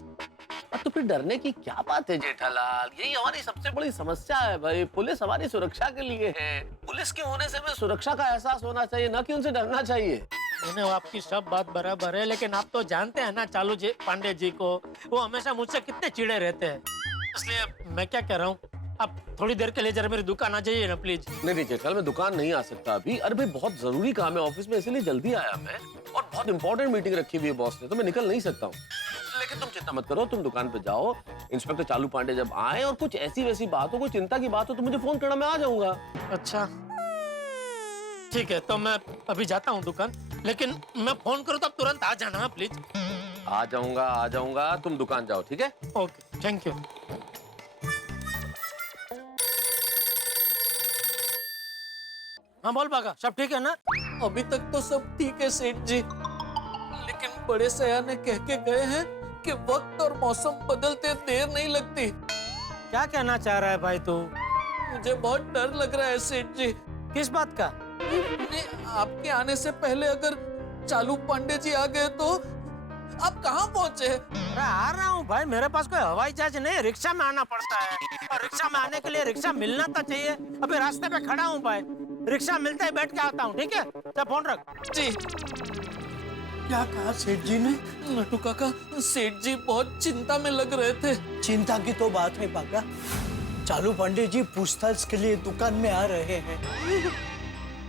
तो फिर डरने की क्या बात है जेठालाल? यही हमारी सबसे बड़ी समस्या है भाई। पुलिस हमारी सुरक्षा के लिए है, पुलिस के होने से हमें सुरक्षा का एहसास होना चाहिए, ना कि उनसे डरना चाहिए। मैंने आपकी सब बात बराबर है, लेकिन आप तो जानते हैं ना चालू जी पांडे जी को, वो हमेशा मुझसे कितने चिड़े रहते हैं। इसलिए मैं क्या कह रहा हूँ, आप थोड़ी देर के लिए जरा मेरी दुकान आ जाइए ना प्लीज। नहीं जेठालाल, मैं दुकान नहीं आ सकता अभी। अरे भाई बहुत जरूरी काम है ऑफिस में, इसीलिए जल्दी आया मैं, और बहुत इंपॉर्टेंट मीटिंग रखी हुई है बॉस ने, तो मैं निकल नहीं सकता हूँ। लेकिन तुम चिंता मत करो, तुम दुकान पे जाओ, इंस्पेक्टर चालू पांडे जब आए और कुछ ऐसी वैसी बात हो, कोई चिंता की बात हो तो मुझे फोन करना, मैं आ जाऊंगा। अच्छा ठीक है, तो मैं अभी जाता हूँ दुकान, लेकिन मैं फोन करूँ तो आप तुरंत आ जाना प्लीज। आ जाऊंगा, तुम दुकान जाओ, ठीक है? Okay, thank you. हाँ बोल बागा, सब ठीक है ना? अभी तक तो सब ठीक है सेठ जी, लेकिन बड़े सयाने कह के गए हैं कि वक्त और मौसम बदलते देर नहीं लगती। क्या कहना चाह रहा है भाई तू? मुझे बहुत डर लग रहा है सेठ जी। किस बात का? आपके आने से पहले अगर चालू पांडे जी आ गए तो आप कहाँ पहुँचे? अरे आ रहा हूँ भाई, मेरे पास कोई हवाई जहाज नहीं, रिक्शा में आना पड़ता है, और रिक्शा में आने के लिए रिक्शा मिलना तो चाहिए। अभी रास्ते पे खड़ा हूँ भाई, रिक्शा मिलता है बैठ के आता हूँ, ठीक है? चल फोन रख। जी। क्या कहा सेठ जी ने? नटू काका, सेठ जी बहुत चिंता में लग रहे थे। चिंता की तो बात है बागा, चालू पांडे जी पूछताछ के लिए दुकान में आ रहे हैं,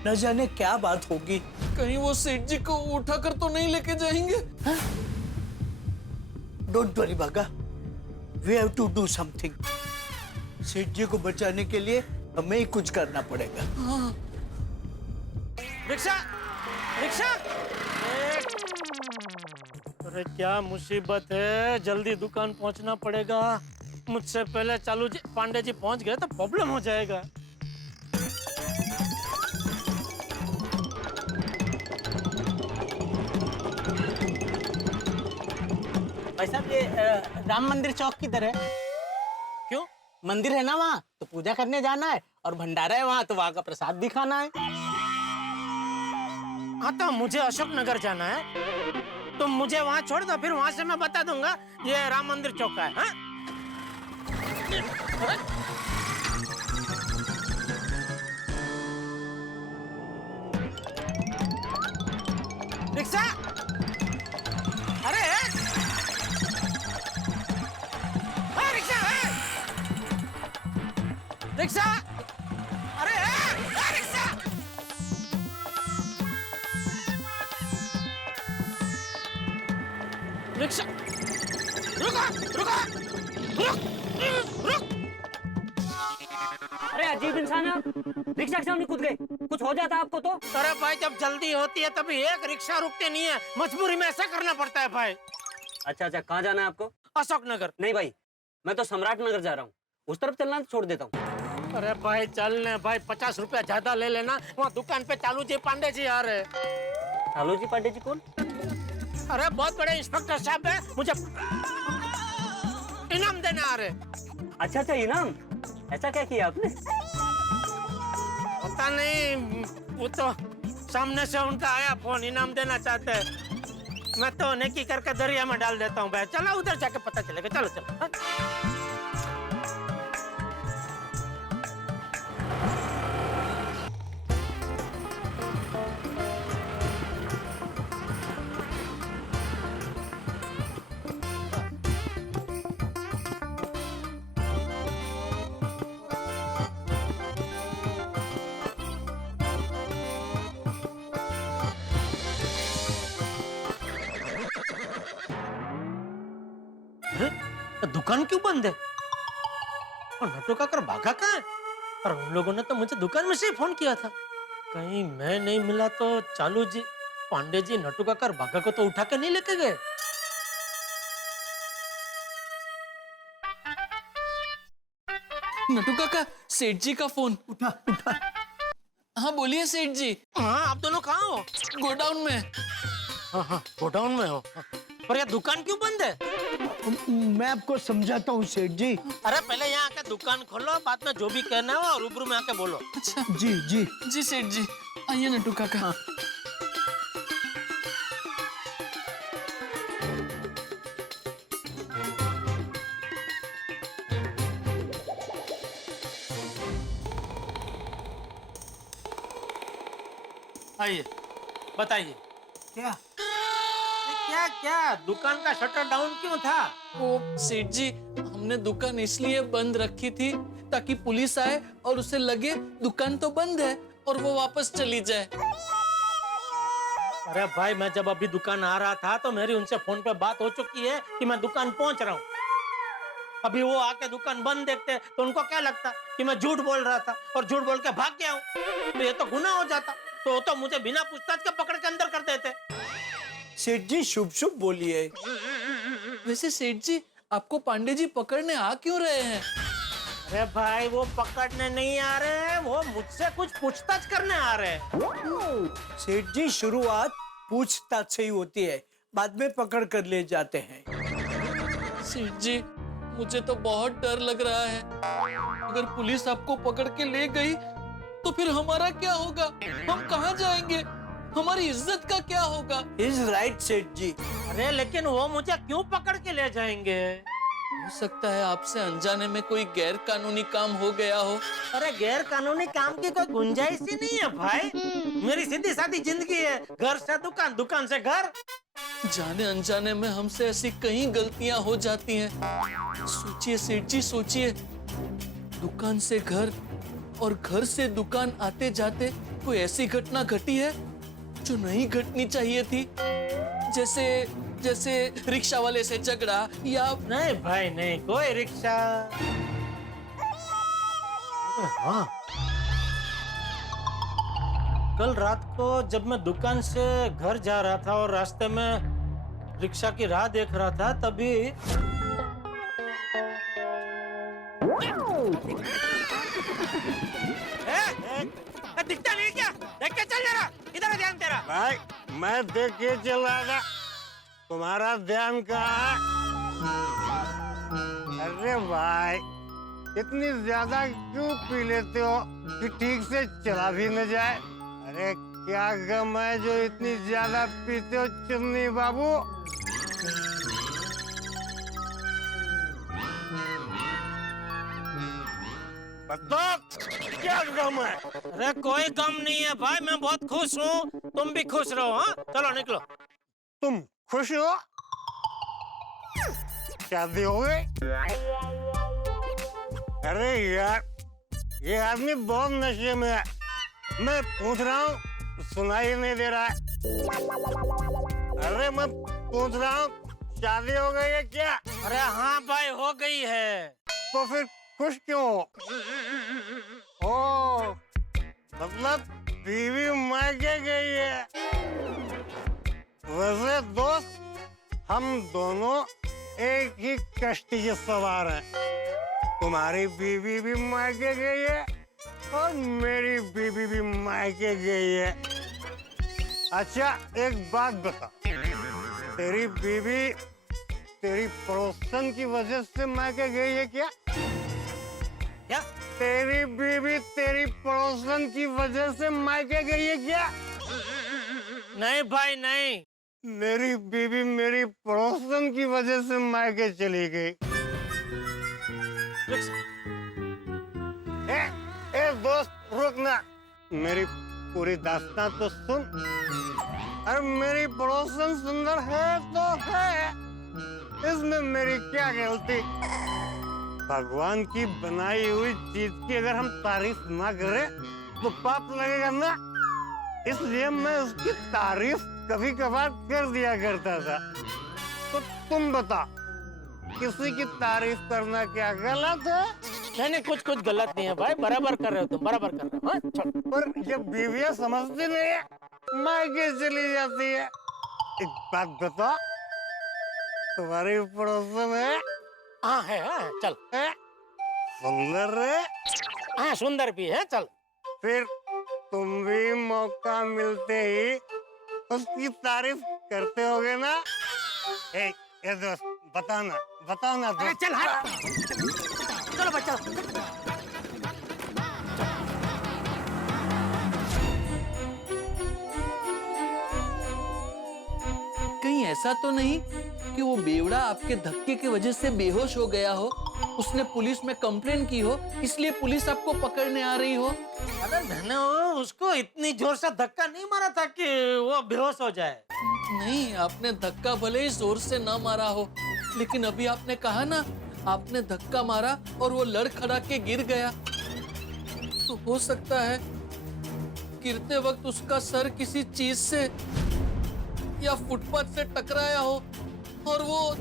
न जाने क्या बात होगी। कहीं वो सेठ जी को उठाकर तो नहीं लेके जाएंगे? डोंट वरी बागा, we have to do something. सेठ जी को बचाने के लिए हमें ही कुछ करना पड़ेगा। हाँ। Rickshaw, rickshaw! अरे क्या मुसीबत है, जल्दी दुकान पहुंचना पड़ेगा। मुझसे पहले चालू जी पांडे जी पहुंच गए तो प्रॉब्लम हो जाएगा। भाई साहब, ये राम मंदिर चौक किधर है? क्यों? मंदिर है ना वहाँ, तो पूजा करने जाना है, और भंडारा है वहाँ, तो वहाँ का प्रसाद भी खाना है। हाँ तो मुझे अशोक नगर जाना है, तुम मुझे वहाँ छोड़ दो, फिर वहाँ से मैं बता दूंगा ये राम मंदिर चौक का है। हाँ? रिक्शा! अरे रिक्शा! रिक्शा! अरे रिक्शा! रिक्शा! रुको, रुको, रुक! अरे अजीब इंसान है आप, रिक्शा के सामने कूद गए, कुछ हो जाता आपको तो? अरे भाई जब जल्दी होती है तभी एक रिक्शा रुकते नहीं है, मजबूरी में ऐसा करना पड़ता है भाई। अच्छा, कहाँ जाना है आपको? अशोक नगर। नहीं भाई, मैं तो सम्राट नगर जा रहा हूँ, उस तरफ चलना तो छोड़ देता हूँ। अरे भाई चलने भाई, 50 रुपया ज्यादा ले लेना, वहाँ दुकान पे चालू जी पांडे जी आ रहे। चालू जी पांडे जी कौन? अरे बहुत बड़े इंस्पेक्टर साहब है, मुझे इनाम देने आ रहे। अच्छा, इनाम? ऐसा क्या किया आपने? पता नहीं, वो तो सामने से उनका आया फोन, इनाम देना चाहते हैं। मैं तो नेकी करके दरिया में डाल देता हूँ भाई, चलो उधर जाके पता चलेगा। चलो चलो। हाँ? दुकान क्यों बंद है? और नटू काका भागा कहाँ है? और उन लोगों ने तो मुझे दुकान में से ही फोन किया था। कहीं मैं नहीं मिला तो चालू जी पांडे जी नटू काका भागा को तो उठा के नहीं लेके गए। नटू काका, सेठ जी का फोन। उठा उठा। हाँ बोलिए सेठ जी। हाँ, आप दोनों कहाँ हो? गोडाउन में। हाँ, गोडाउन में हो। पर ये दुकान क्यों बंद है? मैं आपको समझाता हूँ सेठ जी। अरे पहले यहाँ आके दुकान खोलो, बाद में जो भी कहना हो और रूबरू में आके बोलो। अच्छा जी जी जी सेठ जी, आइए नटू काका। हाँ। आइए, बताइए। क्या क्या क्या दुकान का शटर डाउन क्यों था? वो सेठ जी, हमने दुकान इसलिए बंद रखी थी ताकि पुलिस आए और उसे लगे दुकान तो बंद है और वो वापस चली जाए। अरे भाई मैं जब अभी दुकान आ रहा था तो मेरी उनसे फोन पे बात हो चुकी है कि मैं दुकान पहुंच रहा हूँ। अभी वो आके दुकान बंद देखते तो उनको क्या लगता कि मैं झूठ बोल रहा था और झूठ बोल के भाग गया हूँ, तो ये तो गुनाह हो जाता। तो वो तो मुझे बिना पूछताछ के पकड़ के अंदर कर देते। सेठ जी शुभ शुभ बोलिए। वैसे सेठ जी आपको पांडे जी पकड़ने आ क्यों रहे हैं? अरे भाई वो पकड़ने नहीं आ रहे हैं, वो मुझसे कुछ पूछताछ करने आ रहे हैं। सेठ जी शुरुआत पूछताछ से ही होती है, बाद में पकड़ कर ले जाते हैं। सेठ जी मुझे तो बहुत डर लग रहा है। अगर पुलिस आपको पकड़ के ले गई तो फिर हमारा क्या होगा? हम कहाँ जाएंगे? हमारी इज्जत का क्या होगा? इज राइट सेठ जी। अरे लेकिन वो मुझे क्यों पकड़ के ले जाएंगे? हो सकता है आपसे अनजाने में कोई गैर कानूनी काम हो गया हो। अरे गैर कानूनी काम की कोई गुंजाइश ही नहीं है भाई। मेरी सीधी सादी जिंदगी है, घर से दुकान, दुकान से घर। जाने अनजाने में हमसे ऐसी कई गलतियां हो जाती हैं। सोचिए सेठ जी सोचिए, दुकान से घर और घर से दुकान आते जाते कोई ऐसी घटना घटी है जो नहीं घटनी चाहिए थी, जैसे रिक्शा वाले से झगड़ा या नहीं भाई नहीं, कोई रिक्शा। हाँ, कल रात को जब मैं दुकान से घर जा रहा था और रास्ते में रिक्शा की राह देख रहा था, तभी दिखता नहीं क्या? देख के चल जरा, इधर ध्यान तेरा। भाई मैं देख के चल रहा था, तुम्हारा ध्यान कहाँ? अरे भाई इतनी ज्यादा क्यों पी लेते हो कि ठीक से चला भी न जाए? अरे क्या गम है जो इतनी ज्यादा पीते हो चुन्नी बाबू? बताओ क्या गम है? अरे कोई गम नहीं है भाई, मैं बहुत खुश हूँ। तुम भी खुश रहो। हाँ चलो निकलो। तुम खुश हो? शादी हो गई? अरे यार ये आदमी बहुत नशे में है। मैं पूछ रहा हूँ सुनाई नहीं दे रहा है। अरे मैं पूछ रहा हूँ शादी हो गई है क्या? अरे हाँ भाई हो गई है। तो फिर खुश क्यों हो? ओ मतलब बीवी मायके गई है। वैसे दोस्त हम दोनों एक ही कश्ती के सवार हैं। तुम्हारी बीवी भी मायके गई है और मेरी बीवी भी मायके गई है। अच्छा एक बात बता, तेरी बीवी तेरी पड़ोसन की वजह से मायके गई है क्या? क्या? तेरी बीवी तेरी पड़ोसन की वजह से मायके गई है क्या? नहीं भाई नहीं। मेरी बीवी मेरी पड़ोसन की वजह से मायके चली गई। ए दोस्त रुक ना, मेरी पूरी दास्तां तो सुन। अरे मेरी पड़ोसन सुंदर है तो है, इसमें मेरी क्या गलती? भगवान की बनाई हुई चीज की अगर हम तारीफ ना करें तो पाप लगेगा ना, इसलिए मैं उसकी तारीफ कभी कभार कर दिया करता था। तो तुम बता, किसी की तारीफ करना क्या गलत है? नहीं कुछ गलत नहीं है भाई, बराबर कर रहे हो तुम, बराबर कर रहे हो। हाँ? पर जब बीवियां समझती नहीं है, मायके चली जाती है। एक बात बता, तुम्हारी पड़ोसन है? हाँ है, चल। है? सुंदर है? हाँ सुंदर भी है, चल। फिर तुम भी मौका मिलते ही उसकी तारीफ करते होगे ना? ए दोस्त बताओ ना दोस्त। चल हट, चलो बच्चा। कहीं ऐसा तो नहीं कि वो बेवड़ा आपके धक्के की वजह से बेहोश हो गया हो, उसने पुलिस में कंप्लेन की हो, इसलिए पुलिस आपको पकड़ने आ रही हो? अरे मैंने उसको इतनी जोर से धक्का नहीं मारा था कि वो बेहोश हो जाए। नहीं, आपने धक्का भले ही जोर से ना मारा हो, लेकिन अभी आपने कहा ना आपने धक्का मारा और वो लड़खड़ा के गिर गया, तो हो सकता है गिरते वक्त उसका सर किसी चीज से या फुटपाथ से टकराया हो और वो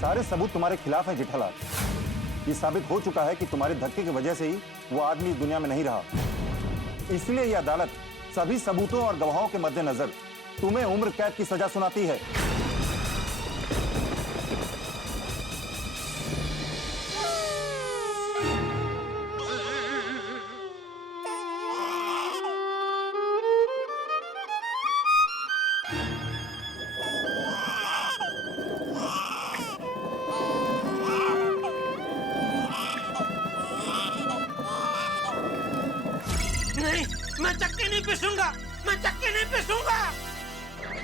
सारे सबूत तुम्हारे खिलाफ हैं जेठालाल। ये साबित हो चुका है कि तुम्हारे धक्के की वजह से ही वो आदमी इस दुनिया में नहीं रहा। इसलिए ये अदालत सभी सबूतों और गवाहों के मद्देनजर तुम्हें उम्र कैद की सजा सुनाती है। नहीं, मैं चक्की नहीं पीसूंगा, मैं चक्की नहीं पीसूंगा।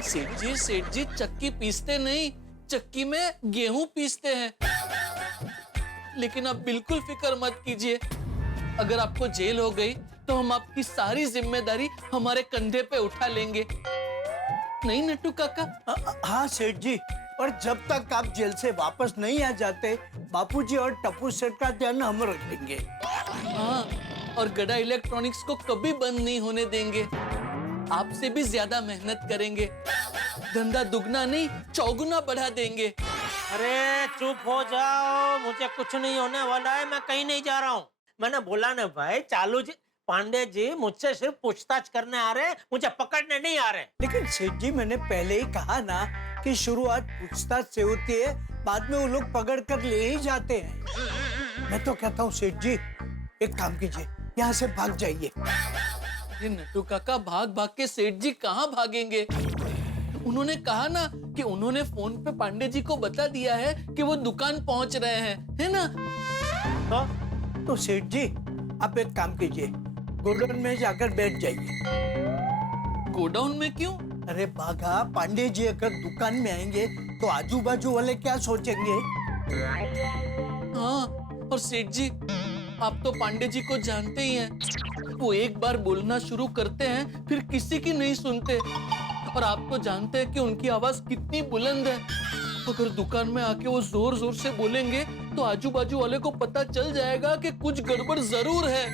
सेठ जी चक्की पीसते नहीं, चक्की में गेहूं पीसते हैं। लेकिन आप बिल्कुल फिक्र मत कीजिए, अगर आपको जेल हो गई तो हम आपकी सारी जिम्मेदारी हमारे कंधे पे उठा लेंगे, नहीं नट्टू काका? हाँ सेठ जी, और जब तक आप जेल से वापस नहीं आ जाते, बापूजी और टप्पू सेठ का ध्यान हम रखेंगे। हाँ, और गड़ा इलेक्ट्रॉनिक्स को कभी बंद नहीं होने देंगे। आपसे भी ज्यादा मेहनत करेंगे, धंधा दुगना नहीं चौगुना बढ़ा देंगे। अरे चुप हो जाओ, मुझे कुछ नहीं होने वाला है, मैं कहीं नहीं जा रहा हूँ। मैंने बोला ना भाई, चालू जी पांडे जी मुझसे सिर्फ पूछताछ करने आ रहे हैं, मुझे पकड़ने नहीं आ रहे। लेकिन सेठ जी मैंने पहले ही कहा ना कि शुरुआत पूछताछ से होती है, बाद में वो लोग पकड़ कर ले ही जाते हैं। मैं तो कहता हूँ सेठ जी, एक काम कीजिए, यहाँ से भाग जाइए। नट्टू काका, भाग भाग के सेठ जी कहाँ भागेंगे? उन्होंने कहा ना कि उन्होंने फोन पे पांडे जी को बता दिया है कि वो दुकान पहुंच रहे हैं, है ना? तो सेठ जी आप एक काम कीजिए, गोडाउन में जाकर बैठ जाइए। गोडाउन में क्यों? अरे बाघा, पांडे जी अगर दुकान में आएंगे तो आजू बाजू वाले क्या सोचेंगे? हाँ, और सेठ जी आप तो पांडे जी को जानते ही हैं, वो एक बार बोलना शुरू करते हैं फिर किसी की नहीं सुनते, और आप तो जानते हैं कि उनकी आवाज कितनी बुलंद है। अगर दुकान में आके वो जोर जोर से बोलेंगे तो आजू बाजू वाले को पता चल जाएगा कि कुछ गड़बड़ जरूर है।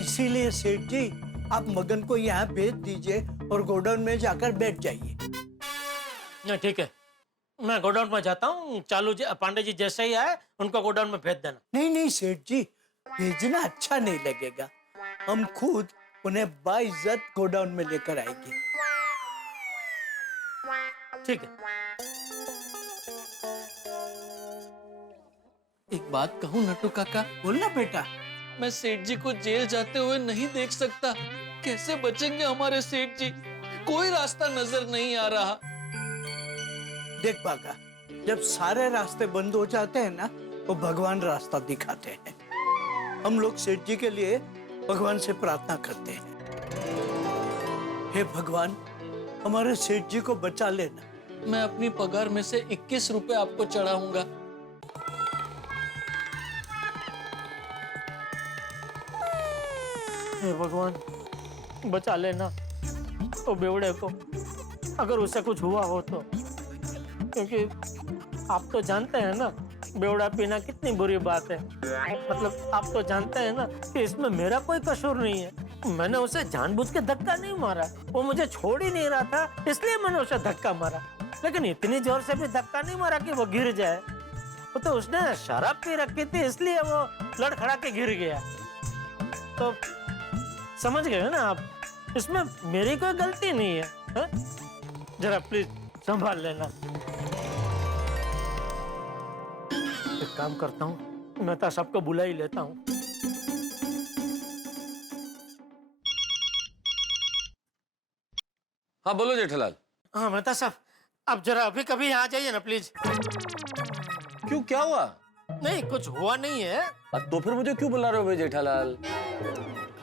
इसीलिए सेठ जी आप मगन को यहाँ भेज दीजिए और गोडाउन में जाकर बैठ जाइए। नहीं ठीक है, मैं गोडाउन में जाता हूँ। चालू जी पांडे जी जैसे ही आए उनको गोडाउन में भेज देना। नहीं नहीं सेठ जी, भेजना अच्छा नहीं लगेगा, हम खुद उन्हें बाइज्जत गोडाउन में लेकर आएंगे। ठीक है। एक बात कहूँ नट्टू काका? बोलना बेटा। मैं सेठ जी को जेल जाते हुए नहीं देख सकता। कैसे बचेंगे हमारे सेठ जी? कोई रास्ता नजर नहीं आ रहा। देख बागा, जब सारे रास्ते बंद हो जाते हैं ना, तो भगवान रास्ता दिखाते हैं। हम लोग सेठ जी के लिए भगवान से प्रार्थना करते हैं, हे भगवान हमारे सेठ जी को बचा लेना। मैं अपनी पगार में से 21 रुपए आपको चढ़ाऊंगा। हे भगवान बचा लेना तो बेवड़े को, अगर उसे कुछ हुआ हो तो। क्योंकि आप तो जानते हैं ना बेवड़ा पीना कितनी बुरी बात है। मतलब आप तो जानते हैं ना कि इसमें मेरा कोई कसूर नहीं है। मैंने उसे जानबूझ के धक्का नहीं मारा, वो मुझे छोड़ ही नहीं रहा था, इसलिए मैंने उसे धक्का मारा। लेकिन इतनी जोर से भी धक्का नहीं मारा कि वो गिर जाए। वो तो उसने शराब पी रखी थी, इसलिए वो लड़खड़ा के गिर गया। तो समझ गए ना आप, इसमें मेरी कोई गलती नहीं है, है? जरा प्लीज संभाल लेना। एक काम करता हूँ, मेहता साहब को बुला ही लेता हूँ। हाँ बोलो जेठालाल। हाँ मेहता साहब, आप जरा अभी कभी आ जाइए ना प्लीज। क्यों, क्या हुआ? नहीं कुछ हुआ नहीं है। तो फिर मुझे क्यों बुला रहे हो भाई जेठालाल?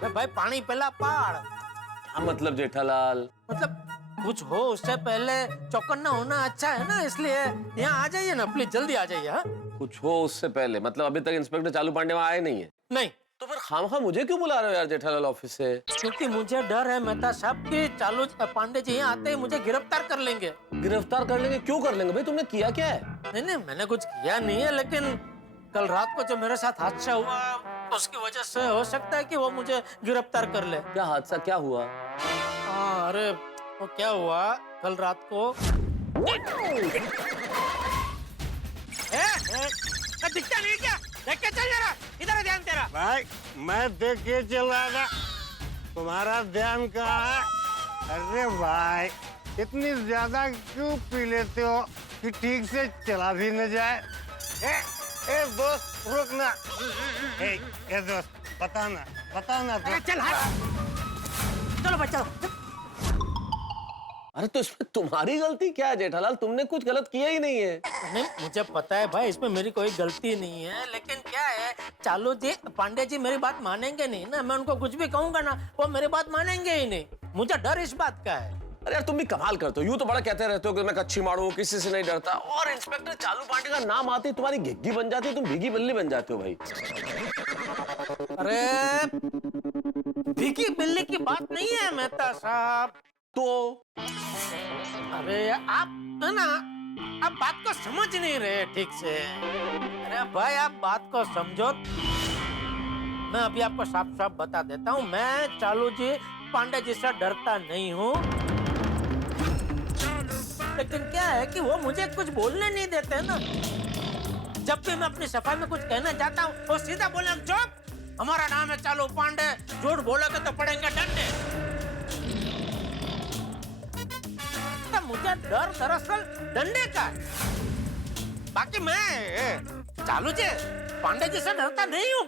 भाई पानी पिला पाड़। क्या मतलब जेठालाल? मतलब कुछ हो उससे पहले चौकन्ना होना अच्छा है ना, इसलिए यहाँ आ जाइए ना प्लीज, जल्दी आ जाइए। हाँ कुछ हो उससे पहले मतलब अभी तक इंस्पेक्टर चालू पांडे वहां आए नहीं है? नहीं। तो फिर खामखा मुझे क्यों बुला रहे हो यार जेठालाल ऑफिस से? क्योंकि मुझे डर है मेहता साहब कि चालू पांडे जी यहाँ आते ही मुझे गिरफ्तार कर लेंगे। गिरफ्तार कर लेंगे? क्यों कर लेंगे भाई, तुमने किया क्या है? नहीं नहीं मैंने कुछ किया नहीं है, लेकिन कल रात को जो मेरे साथ हादसा हुआ उसकी वजह से हो सकता है कि वो मुझे गिरफ्तार कर ले। क्या हादसा क्या हुआ? हाँ, अरे वो क्या हुआ कल रात को दिखता नहीं क्या? देख के चल जरा, इधर है ध्यान तेरा। भाई मैं देख के चल रहा था, तुम्हारा ध्यान कहाँ है? अरे भाई इतनी ज्यादा क्यों पी लेते हो कि ठीक से चला भी न जाए? ए दोस्त रुक ना। ए दोस्त बता ना तो। चल चलो बच्चा। अरे तो इसमें तुम्हारी गलती क्या है जेठालाल? तुमने कुछ गलत किया ही नहीं है। नहीं, मुझे पता है भाई, इसमें मेरी कोई गलती नहीं है, लेकिन क्या है चालू जी पांडे जी मेरी बात मानेंगे नहीं ना। मैं उनको कुछ भी कहूंगा ना, वो मेरी बात मानेंगे ही नहीं। मुझे डर इस बात का है। अरे यार तुम भी कमाल करते हो, यूं तो बड़ा कहते रहते हो कि मैं कच्ची मारू, किसी से नहीं डरता, और इंस्पेक्टर चालू पांडे का नाम आते ही तुम्हारी घिग्गी बन जाती है, तुम भीगी बिल्ली बन जाते हो भाई। अरे भीगी बिल्ली की बात नहीं है मेहता साहब। तो अरे आप है ना, आप बात को समझ नहीं रहे ठीक से। अरे भाई आप बात को समझो। मैं अभी आपको साफ साफ बता देता हूँ, मैं चालू जी पांडे जी से डरता नहीं हूँ, लेकिन क्या है कि वो मुझे कुछ बोलने नहीं देते ना। जब भी मैं अपनी सफाई में कुछ कहना चाहता हूँ, वो सीधा बोले चुप, हमारा नाम है चालू पांडे, झूठ बोलोगे तो पड़ेंगे डंडे। तो मुझे डर दरअसल डंडे का है। बाकी मैं चालू जी पांडे जी से डरता नहीं हूँ।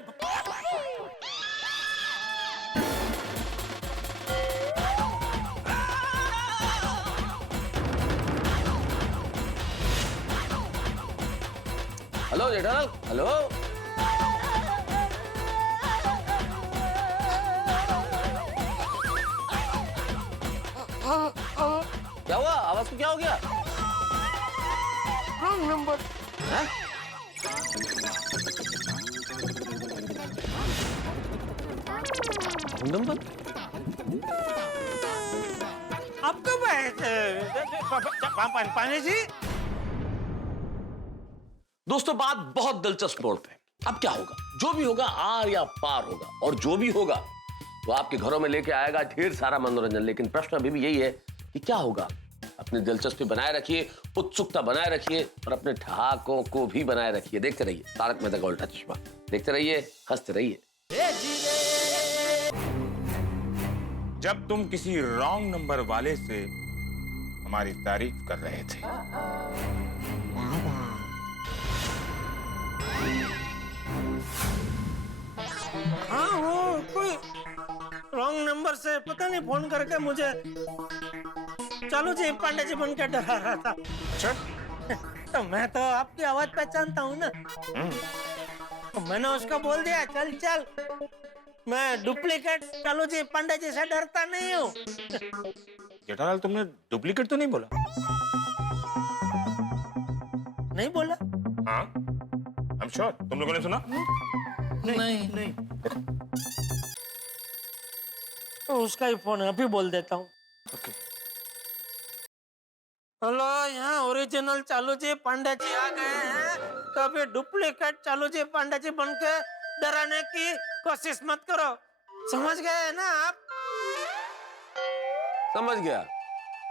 Hello Jethalal, hello. क्या हुआ? आवाज को क्या हो गया? Wrong number. नंबर? अब कब आए पानी जी? दोस्तों बात बहुत दिलचस्प मोड़ पे। अब क्या होगा? जो भी होगा आर या पार होगा, और जो भी होगा वो आपके घरों में लेके आएगा ढेर सारा मनोरंजन। लेकिन प्रश्न अभी भी यही है कि क्या होगा? अपनी दिलचस्पी बनाए रखिए, उत्सुकता बनाए रखिए, और अपने ठहाकों को भी बनाए रखिए। देखते रहिए तारक मेहता का उल्टा चश्मा, देखते रहिए, हंसते रहिए। जब तुम किसी रॉन्ग नंबर वाले से हमारी तारीफ कर रहे थे, हाँ वो कोई रॉन्ग नंबर से पता नहीं फोन करके मुझे चालू जी पांडे जी बन के डरा रहा था। अच्छा? तो मैं तो आपकी आवाज पहचानता हूँ ना, तो मैंने उसको बोल दिया चल चल, मैं डुप्लीकेट चालू जी पांडे जी से डरता नहीं हूँ। जेठालाल तुमने डुप्लीकेट तो नहीं बोला? नहीं बोला? हाँ, I'm sure। तुम लोगों ने सुना? नहीं। तो उसका ही फोन है, अभी बोल देता हूँ। ओके। हेलो, यहाँ ओरिजिनल चालू जी पांडे जी आ गए हैं, तो अभी डुप्लीकेट चालू जी पांडे जी बन के डराने की कोशिश मत करो। समझ गए ना आप? समझ गया।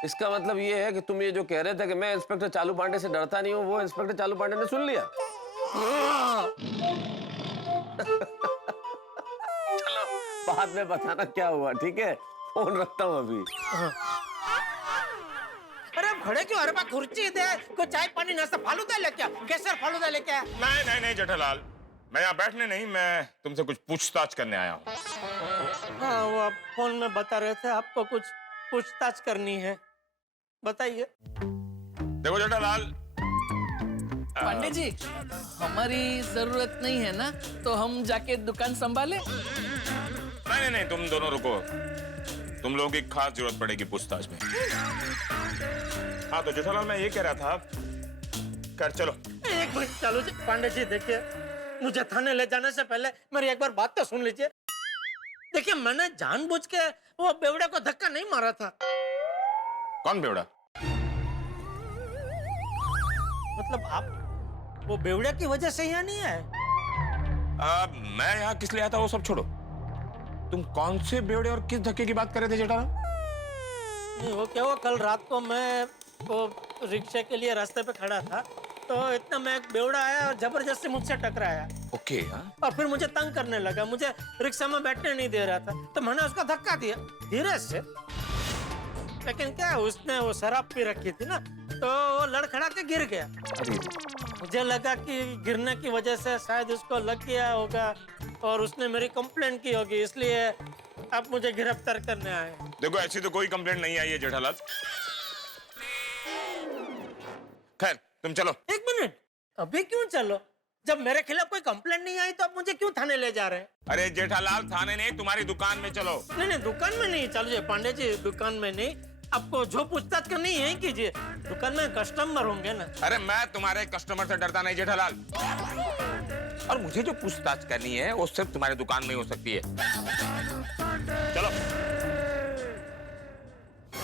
इसका मतलब ये है कि तुम ये जो कह रहे थे कि मैं इंस्पेक्टर चालू पांडे से डरता नहीं हूँ, वो इंस्पेक्टर चालू पांडे ने सुन लिया। चलो बाद में बताना क्या हुआ, ठीक है? फोन रखता हूँ अभी। अरे खड़े क्यों? अरे बात खुर्ची दे, कोई चाय पानी नाश्ता फालूदा लेके आ, केसर फालूदा लेके आ। नहीं जेठालाल, मैं यहाँ बैठने नहीं, मैं तुमसे कुछ पूछताछ करने आया हूँ। हाँ वो आप फोन में बता रहे थे आपको कुछ पूछताछ करनी है, बताइए। देखो जेठालाल, पांडे जी हमारी जरूरत नहीं है ना, तो हम जाके दुकान संभाले? नहीं, तुम दोनों रुको, तुम लोगों की खास जरूरत पड़ेगी पूछताछ में। हाँ तो जेठालाल मैं ये कह रहा था, कर चलो। एक मिनट चालू जी पांडे जी, देखिए मुझे थाने ले जाने से पहले मेरी एक बार बात तो सुन लीजिए। देखिए मैंने जानबूझ के वो बेवड़े को धक्का नहीं मारा था। कौन बेवड़ा? मतलब आप वो बेवड़े की वजह से यहाँ नहीं आए? मैं यहाँ किस लिए आता वो सब छोड़ो। तुम कौन से बेवड़े और किस धक्के की बात कर रहे थे जेठालाल? नहीं, वो क्या हुआ, कल रात को मैं वो रिक्शे के लिए रास्ते पे खड़ा था, तो इतना में एक बेवड़ा आया और जबरदस्ती मुझसे टकराया। ओके। और फिर मुझे तंग करने लगा, मुझे रिक्शा में बैठने नहीं दे रहा था, तो मैंने उसको धक्का दिया धीरे से। लेकिन क्या, उसने वो शराब पी रखी थी ना, तो वो लड़खड़ा के गिर गया। मुझे लगा कि गिरने की वजह से शायद उसको लग गया होगा और उसने मेरी कंप्लेंट की होगी, इसलिए आप मुझे गिरफ्तार करने आए। देखो ऐसी तो कोई कंप्लेंट नहीं आई है जेठालाल। खैर तुम चलो। एक मिनट, अभी क्यों चलो? जब मेरे खिलाफ कोई कंप्लेंट नहीं आई तो आप मुझे क्यों थाने ले जा रहे हैं? अरे जेठालाल थाने नहीं, तुम्हारी दुकान में चलो। नहीं नहीं, दुकान में नहीं, चलो पांडे जी दुकान में नहीं। आपको जो पूछताछ करनी है कीजिए, दुकान में कस्टमर होंगे ना। अरे मैं तुम्हारे कस्टमर से डरता नहीं जेठालाल, और मुझे जो पूछताछ करनी है वो सिर्फ तुम्हारी दुकान में हो सकती है। चलो।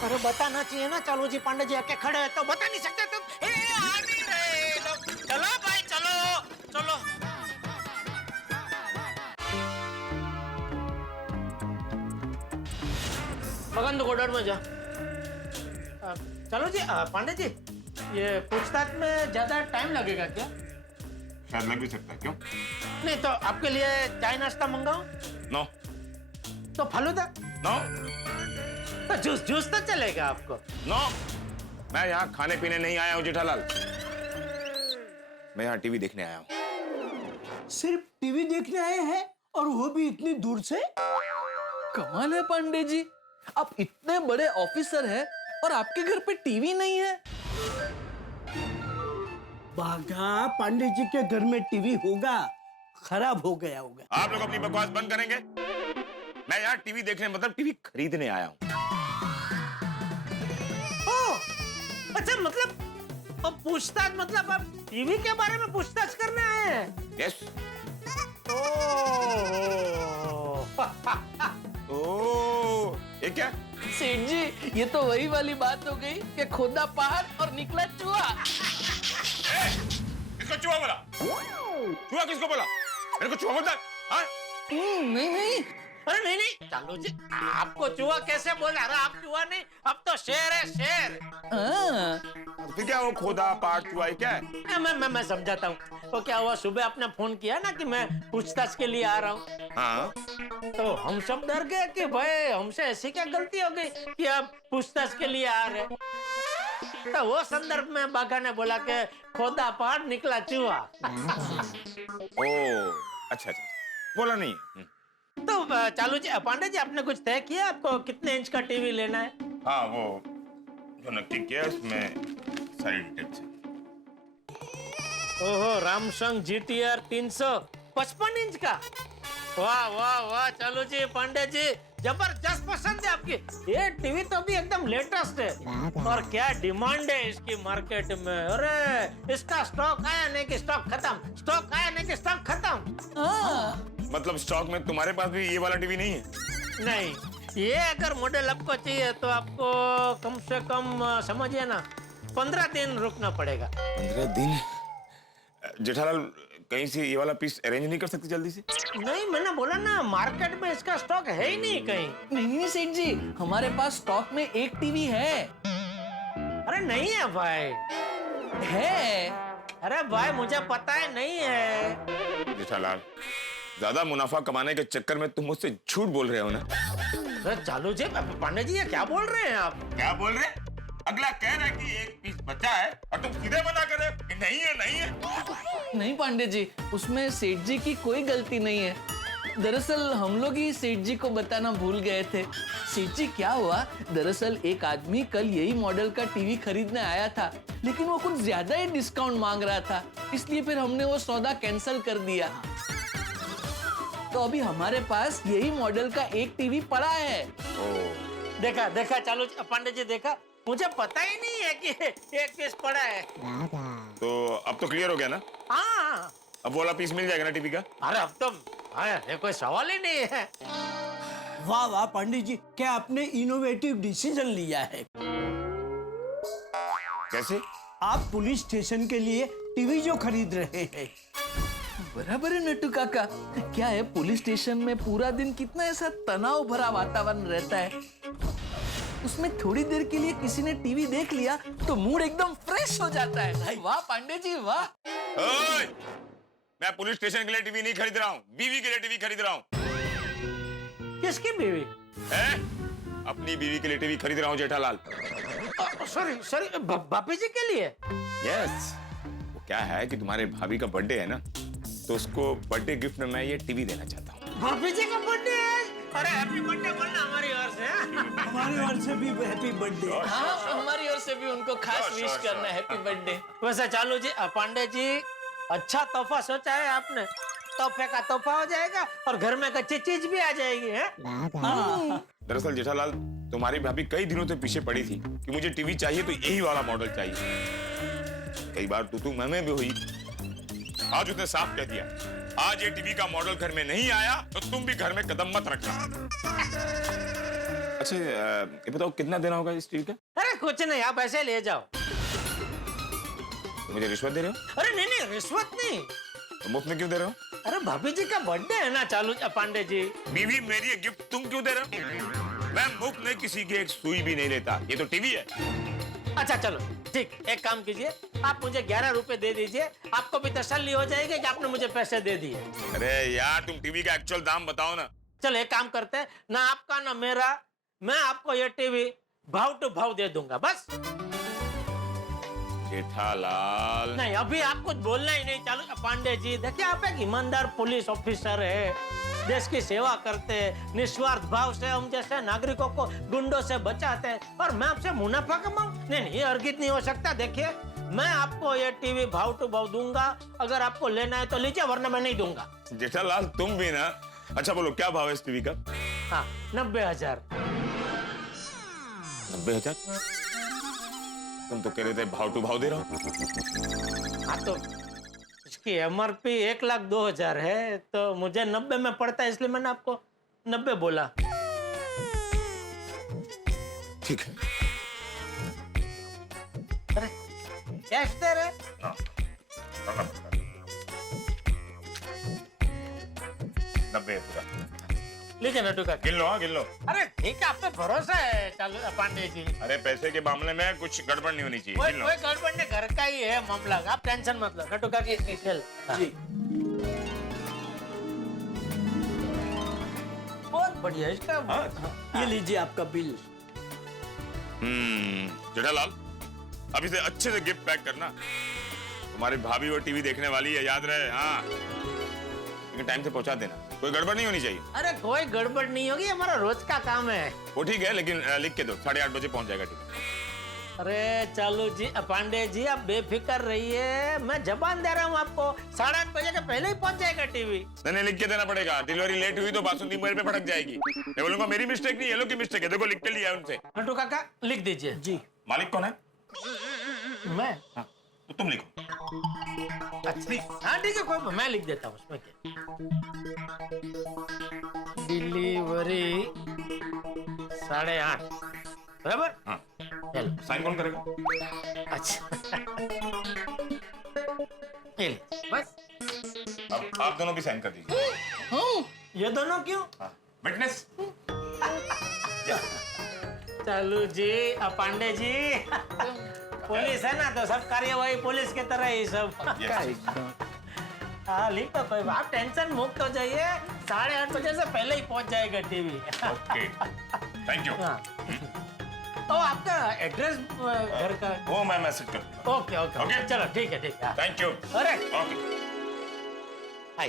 अरे बताना चाहिए ना, चलो जी पांडे जी आके खड़े हैं तो बता नहीं सकते तुम? आ नहीं रहे लोग। चलो भाई चलो चलो। मगन तो कोडर में जा। चलो जी पांडे जी, ये पूछताछ में ज्यादा टाइम लगेगा क्या? शायद लग भी सकता है। क्यों? नहीं तो आपके लिए चाय नाश्ता मंगाऊं? नो। तो फालूदा? नो। तो जूस तो चलेगा आपको? नो, मैं यहाँ खाने पीने नहीं आया हूँ जेठालाल, मैं यहाँ टीवी देखने आया हूँ। सिर्फ टीवी देखने आए हैं और वो भी इतनी दूर से? कमाल है पांडे जी, आप इतने बड़े ऑफिसर हैं और आपके घर पे टीवी नहीं है। बागा, पांडे जी के घर में टीवी होगा, खराब हो गया होगा। आप लोग अपनी बकवास बंद करेंगे? मैं यहाँ टीवी देखने मतलब टीवी खरीदने आया हूँ। अच्छा, मतलब अब पूछताछ मतलब आप टीवी के बारे में पूछताछ करने आए हैं? यस। ओह, ये क्या? सेठ जी, ये तो वही वाली बात हो गई कि खोदा पहाड़ और निकला चूहा। किसको चूहा बोला? चूहा किसको बोला? मेरे को चूहा बोलता? हाँ? नहीं नहीं, अरे नहीं नहीं, चलो जी, आपको चूहा कैसे बोला? अरे आप चूहा नहीं, अब तो शेर है, शेर। तो क्या वो खोदा पाठ चूहा है क्या है? मैं समझाता हूँ। तो क्या हुआ, सुबह आपने फोन किया ना कि मैं पूछताछ के लिए आ रहा हूँ। हाँ। तो हम सब डर गए कि भाई हमसे ऐसी क्या गलती हो गई कि आप पूछताछ के लिए आ रहे। तो वो संदर्भ में बाघा ने बोला कि खोदा पहाड़ निकला चूहा। ओ, अच्छा अच्छा, बोला नहीं। तो चालू जी, पांडे जी, आपने कुछ तय किया आपको कितने इंच का टीवी लेना है? हाँ, वो जो नक्की किया उसमें सारी डिटेल्स है। ओहो, रामसंग GTR 355 इंच का। वाह वाह वाह, चालू जी, पांडे जी, जबरदस्त पसंद है आपकी। ये टीवी तो अभी एकदम लेटेस्ट है और क्या डिमांड है इसकी मार्केट में। अरे इसका स्टॉक आया नहीं कि स्टॉक खत्म, स्टॉक आया नहीं कि स्टॉक खत्म। मतलब स्टॉक में तुम्हारे पास भी ये वाला टीवी नहीं है? नहीं, ये अगर मॉडल आपको चाहिए तो आपको कम से कम समझिए ना 15 दिन रुकना पड़ेगा। 15 दिन? जेठालाल, कहीं से ये वाला पीस अरेंज नहीं कर सकते जल्दी से? नहीं, मैंने बोला ना मार्केट में इसका स्टॉक है ही नहीं कहीं। नहीं सेठ जी, हमारे पास स्टॉक में एक टीवी है। अरे नहीं है भाई। है। अरे भाई, मुझे पता है नहीं है। जेठालाल, ज्यादा मुनाफा कमाने के चक्कर में तुम मुझसे झूठ बोल रहे हो ना? अरे चालू जी, पांडे जी, ये क्या बोल रहे हैं आप? क्या बोल रहे? अगला कह रहा है कि एक पीस बचा है और तुम सीधे मना कर रहे हो कि नहीं है, नहीं है। नहीं पांडे जी, उसमें सेठ जी की कोई गलती नहीं है। दरअसल हम लोग ही सेठ जी को बताना भूल गए थे। सेठ जी, क्या हुआ, दरअसल एक आदमी कल यही मॉडल का टीवी खरीदने आया था, लेकिन वो कुछ ज्यादा ही डिस्काउंट मांग रहा था, इसलिए फिर हमने वो सौदा कैंसिल कर दिया। तो अभी हमारे पास यही मॉडल का एक टीवी पड़ा है। देखा देखा चालू जी, पांडे जी, देखा, मुझे पता ही नहीं है कि एक पीस पड़ा है। तो अब तो क्लियर हो गया ना? हाँ, अब वाला पीस मिल जाएगा ना टीवी का? अरे अब तो ये कोई सवाल ही नहीं है। वाह वाह पंडित जी, क्या आपने इनोवेटिव डिसीजन लिया है। कैसे? आप पुलिस स्टेशन के लिए टीवी जो खरीद रहे हैं, बराबर है नट्टू काका। क्या है, पुलिस स्टेशन में पूरा दिन कितना ऐसा तनाव भरा वातावरण रहता है, उसमें थोड़ी देर के लिए किसी ने टीवी देख लिया तो मूड एकदम फ्रेश हो जाता है। वाह पांडे जी वाह। ओए, मैं पुलिस स्टेशन के लिए टीवी नहीं खरीद रहा हूँ, बीवी के लिए टीवी खरीद रहा हूँ। किसकी बीवी? अपनी बीवी के लिए टीवी खरीद रहा हूँ जेठालाल। सॉरी सॉरी, भाभी जी के लिए? यस, वो क्या है कि तुम्हारे भाभी का बर्थडे है ना, तो उसको बर्थडे गिफ्ट में मैं ये टीवी देना चाहता हूँ। भाभी जी का बर्थडे है? अरे हैप्पी बर्थडे बोलना हमारी ओर से। हमारी ओर से भी हैप्पी बर्थडे। हाँ, हमारी ओर से भी उनको खास विश करना है, हैप्पी बर्थडे। वैसे चालू जी, पांडे जी, अच्छा तोहफा सोचा है आपने। तोहफे का तोहफा हो जाएगा और घर में अच्छी चीज भी आ जाएगी है? दरअसल जेठालाल, तुम्हारी भाभी कई दिनों से पीछे पड़ी थी कि मुझे टीवी चाहिए तो यही वाला मॉडल चाहिए। कई बार तू मैं भी हुई। आज उसने साफ कह दिया, आज ये टीवी का मॉडल घर में नहीं आया तो तुम भी घर में कदम मत रखना। अच्छा ये बताओ कितना देना होगा इस टीवी का? अरे कुछ नहीं, आप ऐसे ले जाओ। मुझे रिश्वत दे रहे हो? अरे नहीं नहीं, रिश्वत नहीं। तो मुफ्त में क्यों दे रहे हो? अरे भाभी जी का बर्थडे है ना चालू पांडे जी। बीवी मेरी है, गिफ्ट तुम क्यों दे रहे हो? मैं मुफ्त में किसी की एक सुई भी नहीं लेता, ये तो टीवी है। अच्छा चलो ठीक, एक काम कीजिए, आप मुझे 11 रुपए दे दीजिए, आपको भी तसल्ली हो जाएगी कि आपने मुझे पैसे दे दिए। अरे यार, तुम टीवी का एक्चुअल दाम बताओ ना। चलो एक काम करते हैं ना, आपका ना मेरा, मैं आपको ये टीवी भाव टू भाव दे दूंगा बस। जेठालाल नहीं, अभी आप कुछ बोलना ही नहीं। चालू पांडे जी, देखिए आप एक ईमानदार पुलिस ऑफिसर है, देश की सेवा करते हैं, निस्वार्थ भाव से हम जैसे नागरिकों को गुंडों से बचाते हैं, और मैं आपसे मुनाफा कमाऊं? नहीं, ये अर्गित नहीं हो सकता। देखिए, मैं आपको ये टीवी भाव टू भाव दूंगा, अगर आपको लेना है तो लीजिए, वरना मैं नहीं दूंगा। जेठालाल तुम भी ना। अच्छा बोलो, क्या भाव है इस टीवी का? हाँ, 90,000। 90,000? तुम तो कह रहे थे भाव टू भाव दे रहा हूँ। हाँ तो इसकी MRP 1,02,000 है, तो मुझे 90 में पड़ता है, इसलिए मैंने आपको 90 बोला। ठीक है। अरे कैश दे रहे? 90,000 लीजिए नटू का। गिन लो, हाँ गिन लो। अरे ठीक है, आप पे भरोसा है चालू पांडे जी। अरे पैसे के मामले में कुछ गड़बड़ नहीं होनी चाहिए। गिन लो। कोई गड़बड़ नहीं, घर का ही है मामला, आप टेंशन मत लो। नटू का की चल जी, बहुत बढ़िया इसका। ये लीजिए आपका बिल। जेठालाल, अभी से अच्छे से गिफ्ट पैक करना। तुम्हारी भाभी वो टीवी देखने वाली है, याद रहे। हाँ, लेकिन टाइम से पहुंचा देना, कोई गड़बड़ नहीं होनी चाहिए। अरे कोई गड़बड़ नहीं होगी, हमारा रोज का काम है। वो ठीक है, लेकिन लिख के दो, 8:30 बजे पहुंच जाएगा टीवी। अरे चालू जी, पांडे जी, आप बेफिक्र रहिए, मैं जबान दे रहा हूँ आपको, 8:30 बजे के पहले ही पहुंच जाएगा टीवी। नहीं, लिख के देना पड़ेगा। डिलीवरी लेट हुई तो बासुंदी मुंह पे फटक जाएगी। मैं बोलूंगा मेरी मिस्टेक नहीं, ये लोग की मिस्टेक है। देखो लिख के लिया है उनसे। नटू काका लिख दीजिए जी। मालिक कौन है? मैं। हाँ, तो तुम लिखो। अच्छा हाँ ठीक है, कोई मैं लिख देता हूँ उसमें क्या। डिलीवरी 8:30 बराबर। हाँ, साइन कौन करेगा? अच्छा बस अब आप दोनों भी साइन कर दीजिए। ये दोनों क्यों? विटनेस। चालू जी, पांडे जी, पुलिस है ना, तो सब कार्यवाही पुलिस की तरह ही सब। हाँ लिख तो, कोई आप टेंशन मुक्त हो जाइए, 8:30 बजे से पहले ही पहुंच जाएगा टीवी। Okay, thank you. तो आपका एड्रेस घर का? वो मैं मैसेज कर दूंगा। ओके ओके ओके, चलो ठीक है। Thank you. अरे ओके, हाय,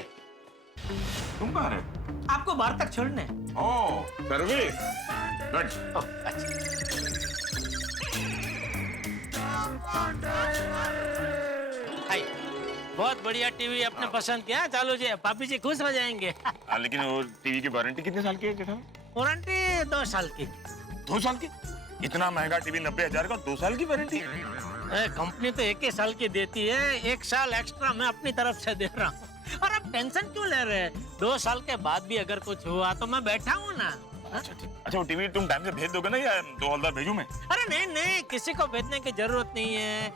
तुम कहाँ रहे? आपको बाहर तक छोड़ने। ओह, सर्विस गुड। हाय, बहुत बढ़िया टीवी आपने पसंद किया चालू जी, पापी जी खुश हो जाएंगे। लेकिन वो टीवी की वारंटी कितने साल की है जेठा? वारंटी 2 साल की। 2 साल की? इतना महंगा टीवी 90,000 का, 2 साल की वारंटी? कंपनी तो 1 ही साल की देती है, 1 साल एक्स्ट्रा मैं अपनी तरफ से दे रहा हूँ। और आप टेंशन क्यों ले रहे हैं? 2 साल के बाद भी अगर कुछ हुआ तो मैं बैठा हूँ ना। अच्छा ठीक। अच्छा वो टीवी तुम टाइम से भेज दोगे ना, या 2 हवलदार भेजूं मैं? अरे नहीं, किसी को भेजने की जरूरत नहीं है,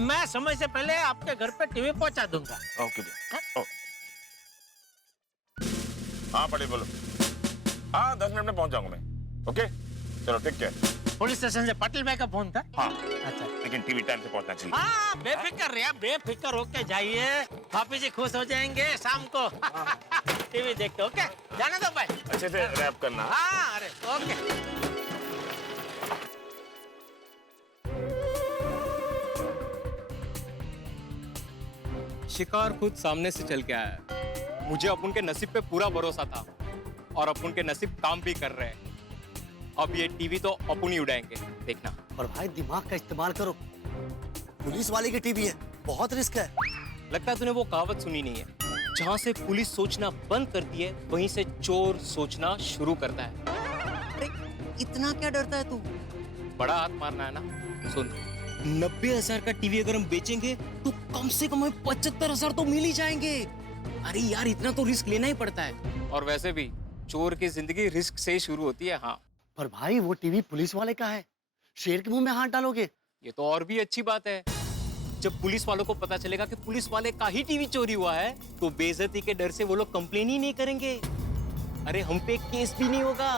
मैं समय से पहले आपके घर पे टीवी पहुंचा दूंगा। ओके। हाँ पटेल बोलो। हाँ 10 मिनट में पहुंच जाऊंगा मैं। ओके चलो टेक केयर। पुलिस स्टेशन से पटेल भाई का फोन था। हाँ अच्छा लेकिन टीवी टाइम से पहुंचना चाहिए। हाँ बेफिक्र रहिए, बेफिक्र होके जाइए, भाभी जी खुश हो जाएंगे शाम को टीवी देख के। ओके जाने दो भाई। अच्छे से रैप करना। हाँ अरे ओके। शिकार खुद सामने से चल के आया है। मुझे अपन के नसीब पे पूरा भरोसा था और अपन के नसीब काम भी कर रहे हैं। अब ये टीवी तो अपन ही उड़ाएंगे, देखना। पर भाई दिमाग का इस्तेमाल करो, पुलिस वाले की टीवी है, बहुत रिस्क है। लगता है तूने वो कहावत सुनी नहीं है, जहाँ से पुलिस सोचना बंद करती है वहीं से चोर सोचना शुरू करता है। अरे इतना क्या डरता है तू? बड़ा हाथ मारना है ना। सुन, 90,000 का टीवी अगर हम बेचेंगे तो कम से कम 75,000 तो मिल ही जाएंगे। अरे यार इतना तो रिस्क लेना ही पड़ता है। और वैसे भी चोर की जिंदगी रिस्क से ही शुरू होती है। हाँ पर भाई वो टीवी पुलिस वाले का है, शेर के मुंह में हाथ डालोगे? ये तो और भी अच्छी बात है। जब पुलिस वालों को पता चलेगा कि पुलिस वाले का ही टीवी चोरी हुआ है तो बेइज्जती के डर से वो लोग कंप्लेन ही नहीं करेंगे। अरे हम पे केस भी नहीं होगा।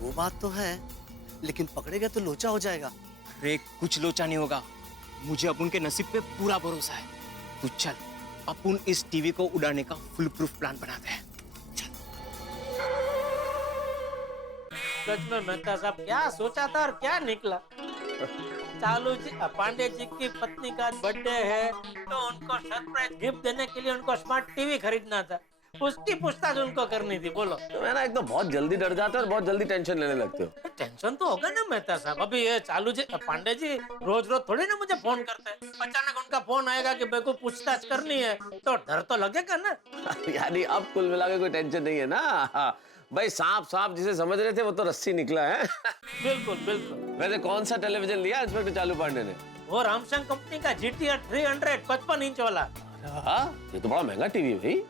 वो बात तो है, लेकिन पकड़ेगा तो लोचा हो जाएगा। अरे कुछ लोचा नहीं होगा, मुझे अपन के नसीब पे पूरा भरोसा है। तू चल, अपन इस टीवी को उड़ाने का फुल प्रूफ प्लान बनाते हैं। सच में मेहता साहब क्या सोचा था और क्या निकला। चालू जी पांडे जी की पत्नी का बर्थडे है तो उनको सरप्राइज गिफ्ट देने के लिए उनको स्मार्ट टीवी खरीदना था, उसकी पूछताछ उनको करनी थी। बोलो तो मैं ना एक तो बहुत जल्दी डर जाते हो और बहुत जल्दी टेंशन लेने लगते हो। टेंशन तो होगा ना मेहता साहब। अभी ये चालू जी पांडे जी रोज रोज थोड़ी ना मुझे फोन करते हैं। अचानक उनका फोन आएगा कि मेरे को पूछताछ करनी है तो डर तो लगेगा ना। यानी अब कुल मिला के कोई टेंशन नहीं है ना। भाई सांप जिसे समझ रहे थे वो तो रस्सी निकला है। बिल्कुल बिल्कुल। वैसे कौन सा टेलीविजन लिया इंस्पेक्टर चालू पांडे ने? वो रामसंग कंपनी का GTR 300 55 इंच वाला। ये तो बड़ा महंगा टीवी है भाई।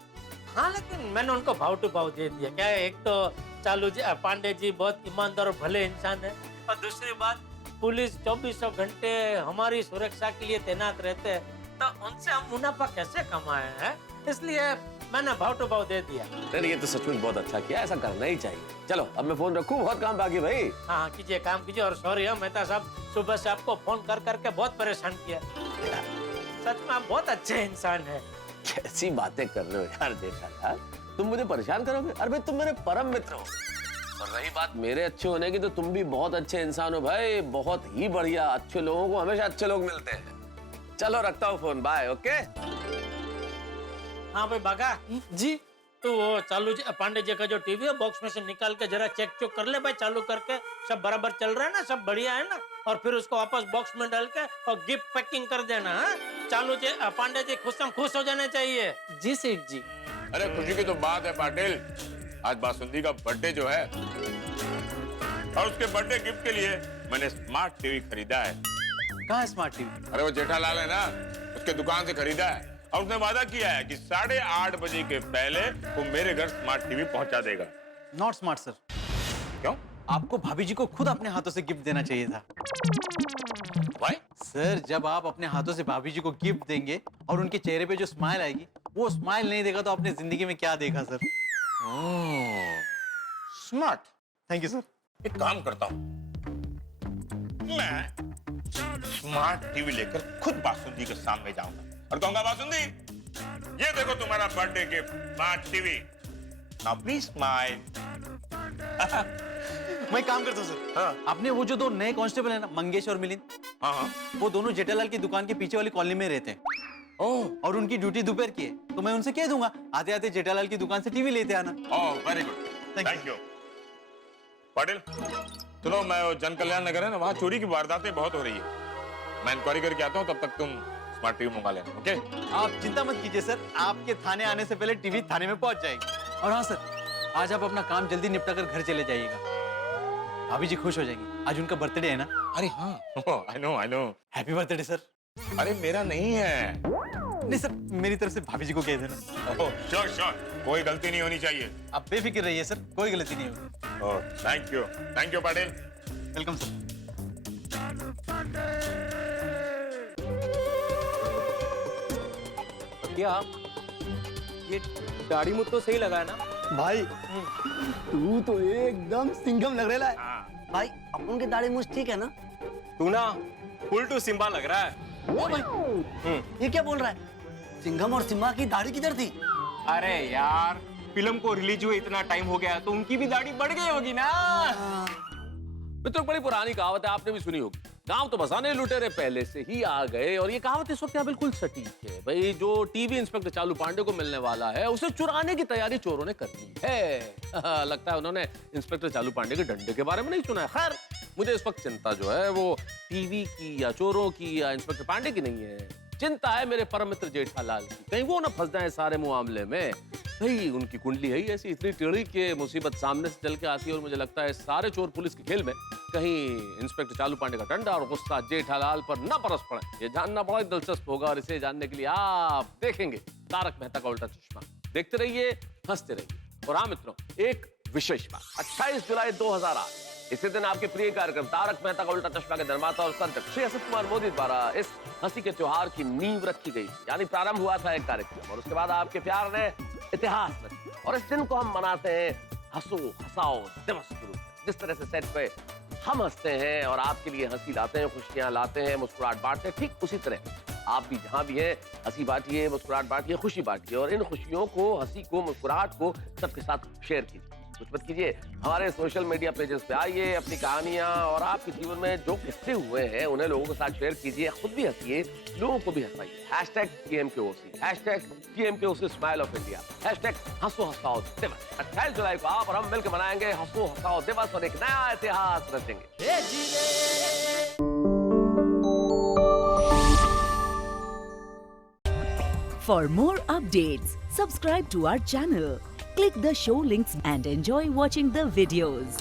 हाँ लेकिन मैंने उनको भाव टू भाव दे दिया। क्या है, एक तो चालू जी पांडे जी बहुत ईमानदार और भले इंसान है, और दूसरी बात पुलिस 24 घंटे हमारी सुरक्षा के लिए तैनात रहते हैं, तो उनसे हम मुनाफा कैसे कमाए हैं, इसलिए मैंने भाव टू भाव दे दिया। नहीं ये तो सचमुच बहुत अच्छा किया, ऐसा करना ही चाहिए। चलो अब मैं फोन रखूं, बहुत काम बाकी भाई। हाँ कीजिए, काम कीजिए। और सॉरी मेहता साहब, सुबह से आपको फोन कर करके बहुत परेशान किया। सच में आप बहुत अच्छे इंसान हैं। कैसी बातें कर रहे हो यार जेठालाल, तुम मुझे परेशान करोगे? अरे भाई तुम मेरे परम मित्र हो, और रही बात मेरे अच्छे होने की तो तुम भी बहुत अच्छे इंसान हो भाई, बहुत ही बढ़िया। अच्छे लोगों को हमेशा अच्छे लोग मिलते हैं। चलो रखता हूँ फोन, बाय। ओके हाँ भाई बागा जी, तो वो चालू जी पांडे जी का जो टीवी है बॉक्स में से निकाल के जरा चेक चुक कर ले भाई, चालू करके सब बराबर चल रहा है ना, सब बढ़िया है ना, और फिर उसको वापस बॉक्स में डाल के और गिफ्ट पैकिंग कर देना। चालू जी पांडे जी खुश हो जाने चाहिए। जी सेठ जी। अरे खुशी की तो बात है पाटिल, आज बासुंदी का बर्थडे जो है और उसके बर्थडे गिफ्ट के लिए मैंने स्मार्ट टीवी खरीदा है। कहाँ है स्मार्ट टीवी? अरे वो जेठालाल है ना, उसके दुकान से खरीदा है, और उसने वादा किया है कि 8:30 बजे के पहले वो मेरे घर स्मार्ट टीवी पहुंचा देगा। Not smart sir. क्यों? आपको भाभी जी को खुद अपने हाथों से गिफ्ट देना चाहिए था। भाई सर, जब आप अपने हाथों से भाभी जी को गिफ्ट देंगे और उनके चेहरे पे जो स्माइल आएगी, वो स्माइल नहीं देगा तो अपने जिंदगी में क्या देखा sir. Smart. Thank you sir. एक काम करता हूँ, मैं स्मार्ट टीवी लेकर खुद बासुंदी के सामने जाऊंगा और कहूंगा, बासुंदी ये देखो तुम्हारा birthday gift smart TV, now please smile. मैं काम करता हूँ सर। हाँ। आपने वो जो दो नए कांस्टेबल है ना, मंगेश और मिलिंद, हाँ, वो दोनों जेठालाल की दुकान के पीछे वाली कॉलोनी में रहते हैं। और उनकी ड्यूटी दोपहर की है, तो मैं उनसे कह दूंगा आते आते जेठालाल की दुकान से टीवी लेते आना। Very good, thank you. Patil चलो, मैं जन कल्याण नगर है ना, वहाँ चोरी की वारदातें बहुत हो रही है, मैं इंक्वायरी करके आता हूँ, तब तक तुम स्मार्ट टीवी मंगा लेना। ओके? आप चिंता मत कीजिए सर, आपके थाने आने से पहले टीवी थाने में पहुंच जाएगी। और हाँ सर, आज आप अपना काम जल्दी निपटा कर घर चले जाइएगा, भाभी जी खुश हो जाएंगी। आज उनका बर्थडे है ना? अरे हाँ, I know. Happy birthday sir. अरे मेरा नहीं है। नहीं सर, मेरी तरफ से भाभी जी को कह देना। श्योर, कोई गलती नहीं होनी चाहिए। आप बेफिक्र रहिए सर, कोई गलती नहीं होगी। Thank you Patil. Welcome sir. क्या ये दाढ़ी मुझ तो सही लगा है ना? भाई तू तो एकदम सिंघम लग रहा है। भाई अपन की दाढ़ी मूछ ठीक है ना? तू ना फुल टू सिम्बा लग रहा है। ओ भाई ये क्या बोल रहा है? सिंघम और सिम्बा की दाढ़ी किधर थी? अरे यार फिल्म को रिलीज हुए इतना टाइम हो गया तो उनकी भी दाढ़ी बढ़ गई होगी ना। मित्रों बड़ी पुरानी कहावत है, आपने भी सुनी होगी, गांव तो बसाने लुटेरे पहले से ही आ गए। और ये कहावत इस वक्त यहाँ बिल्कुल सटीक है। भाई जो टीवी इंस्पेक्टर चालू पांडे को मिलने वाला है उसे चुराने की तैयारी चोरों ने कर ली है। लगता है उन्होंने इंस्पेक्टर चालू पांडे के डंडे के बारे में नहीं सुना है। खैर मुझे इस वक्त चिंता जो है वो टीवी की या चोरों की या इंस्पेक्टर पांडे की नहीं है, चिंता है मेरे परम मित्र जेठालाल की। कहीं वो ना फंस जाए सारे मामले में। भाई उनकी कुंडली है ही ऐसी इतनी टेढ़ी कि मुसीबत सामने से चल के आती है। और मुझे लगता है सारे चोर पुलिस के खेल में कहीं इंस्पेक्टर चालू पांडे का डंडा और गुस्सा जेठालाल पर न बरस पड़े। ये जानना बड़ा दिलचस्प होगा और इसे जानने के लिए आप देखेंगे तारक मेहता का उल्टा चश्मा। देखते रहिए, हंसते रहिए। और हाँ मित्रों, एक विशेष बात, 28 जुलाई 2008 इसी दिन आपके प्रिय कार्यक्रम तारक मेहता का उल्टा चश्मा के निर्माता और संचालक श्री असित कुमार मोदी द्वारा इस हंसी के त्योहार की नींव रखी गई। यानी प्रारंभ हुआ था एक कार्यक्रम और उसके बाद आपके प्यार ने इतिहास रची। और इस दिन को हम मनाते हैं हंसो हंसाओ दिवस के रूप में। जिस तरह से सेट पे हम हंसते हैं और आपके लिए हंसी लाते हैं, खुशियां लाते हैं, मुस्कुराहट बांटते हैं, ठीक उसी तरह आप भी जहां भी हैं हंसी बांटिए, मुस्कुराहट बांटिए, खुशी बांटिए। और इन खुशियों को, हंसी को, मुस्कुराहट को सबके साथ शेयर कीजिए। कुछ मत कीजिए, हमारे सोशल मीडिया पेजेस पे आइए, अपनी कहानियां और आपके जीवन में जो किस्से हुए हैं उन्हें लोगों के साथ शेयर कीजिए। खुद भी हंसिए, लोगों को भी हंसाइए। #TMKOC, #TMKOC smile of India, #हंसो हंसाओ दिवस। 28 जुलाई को आप और हम मिलकर मनाएंगे हंसो हंसाओ दिवस और एक नया इतिहास रचेंगे। For more updates, subscribe to our channel, click the show links and enjoy watching the videos.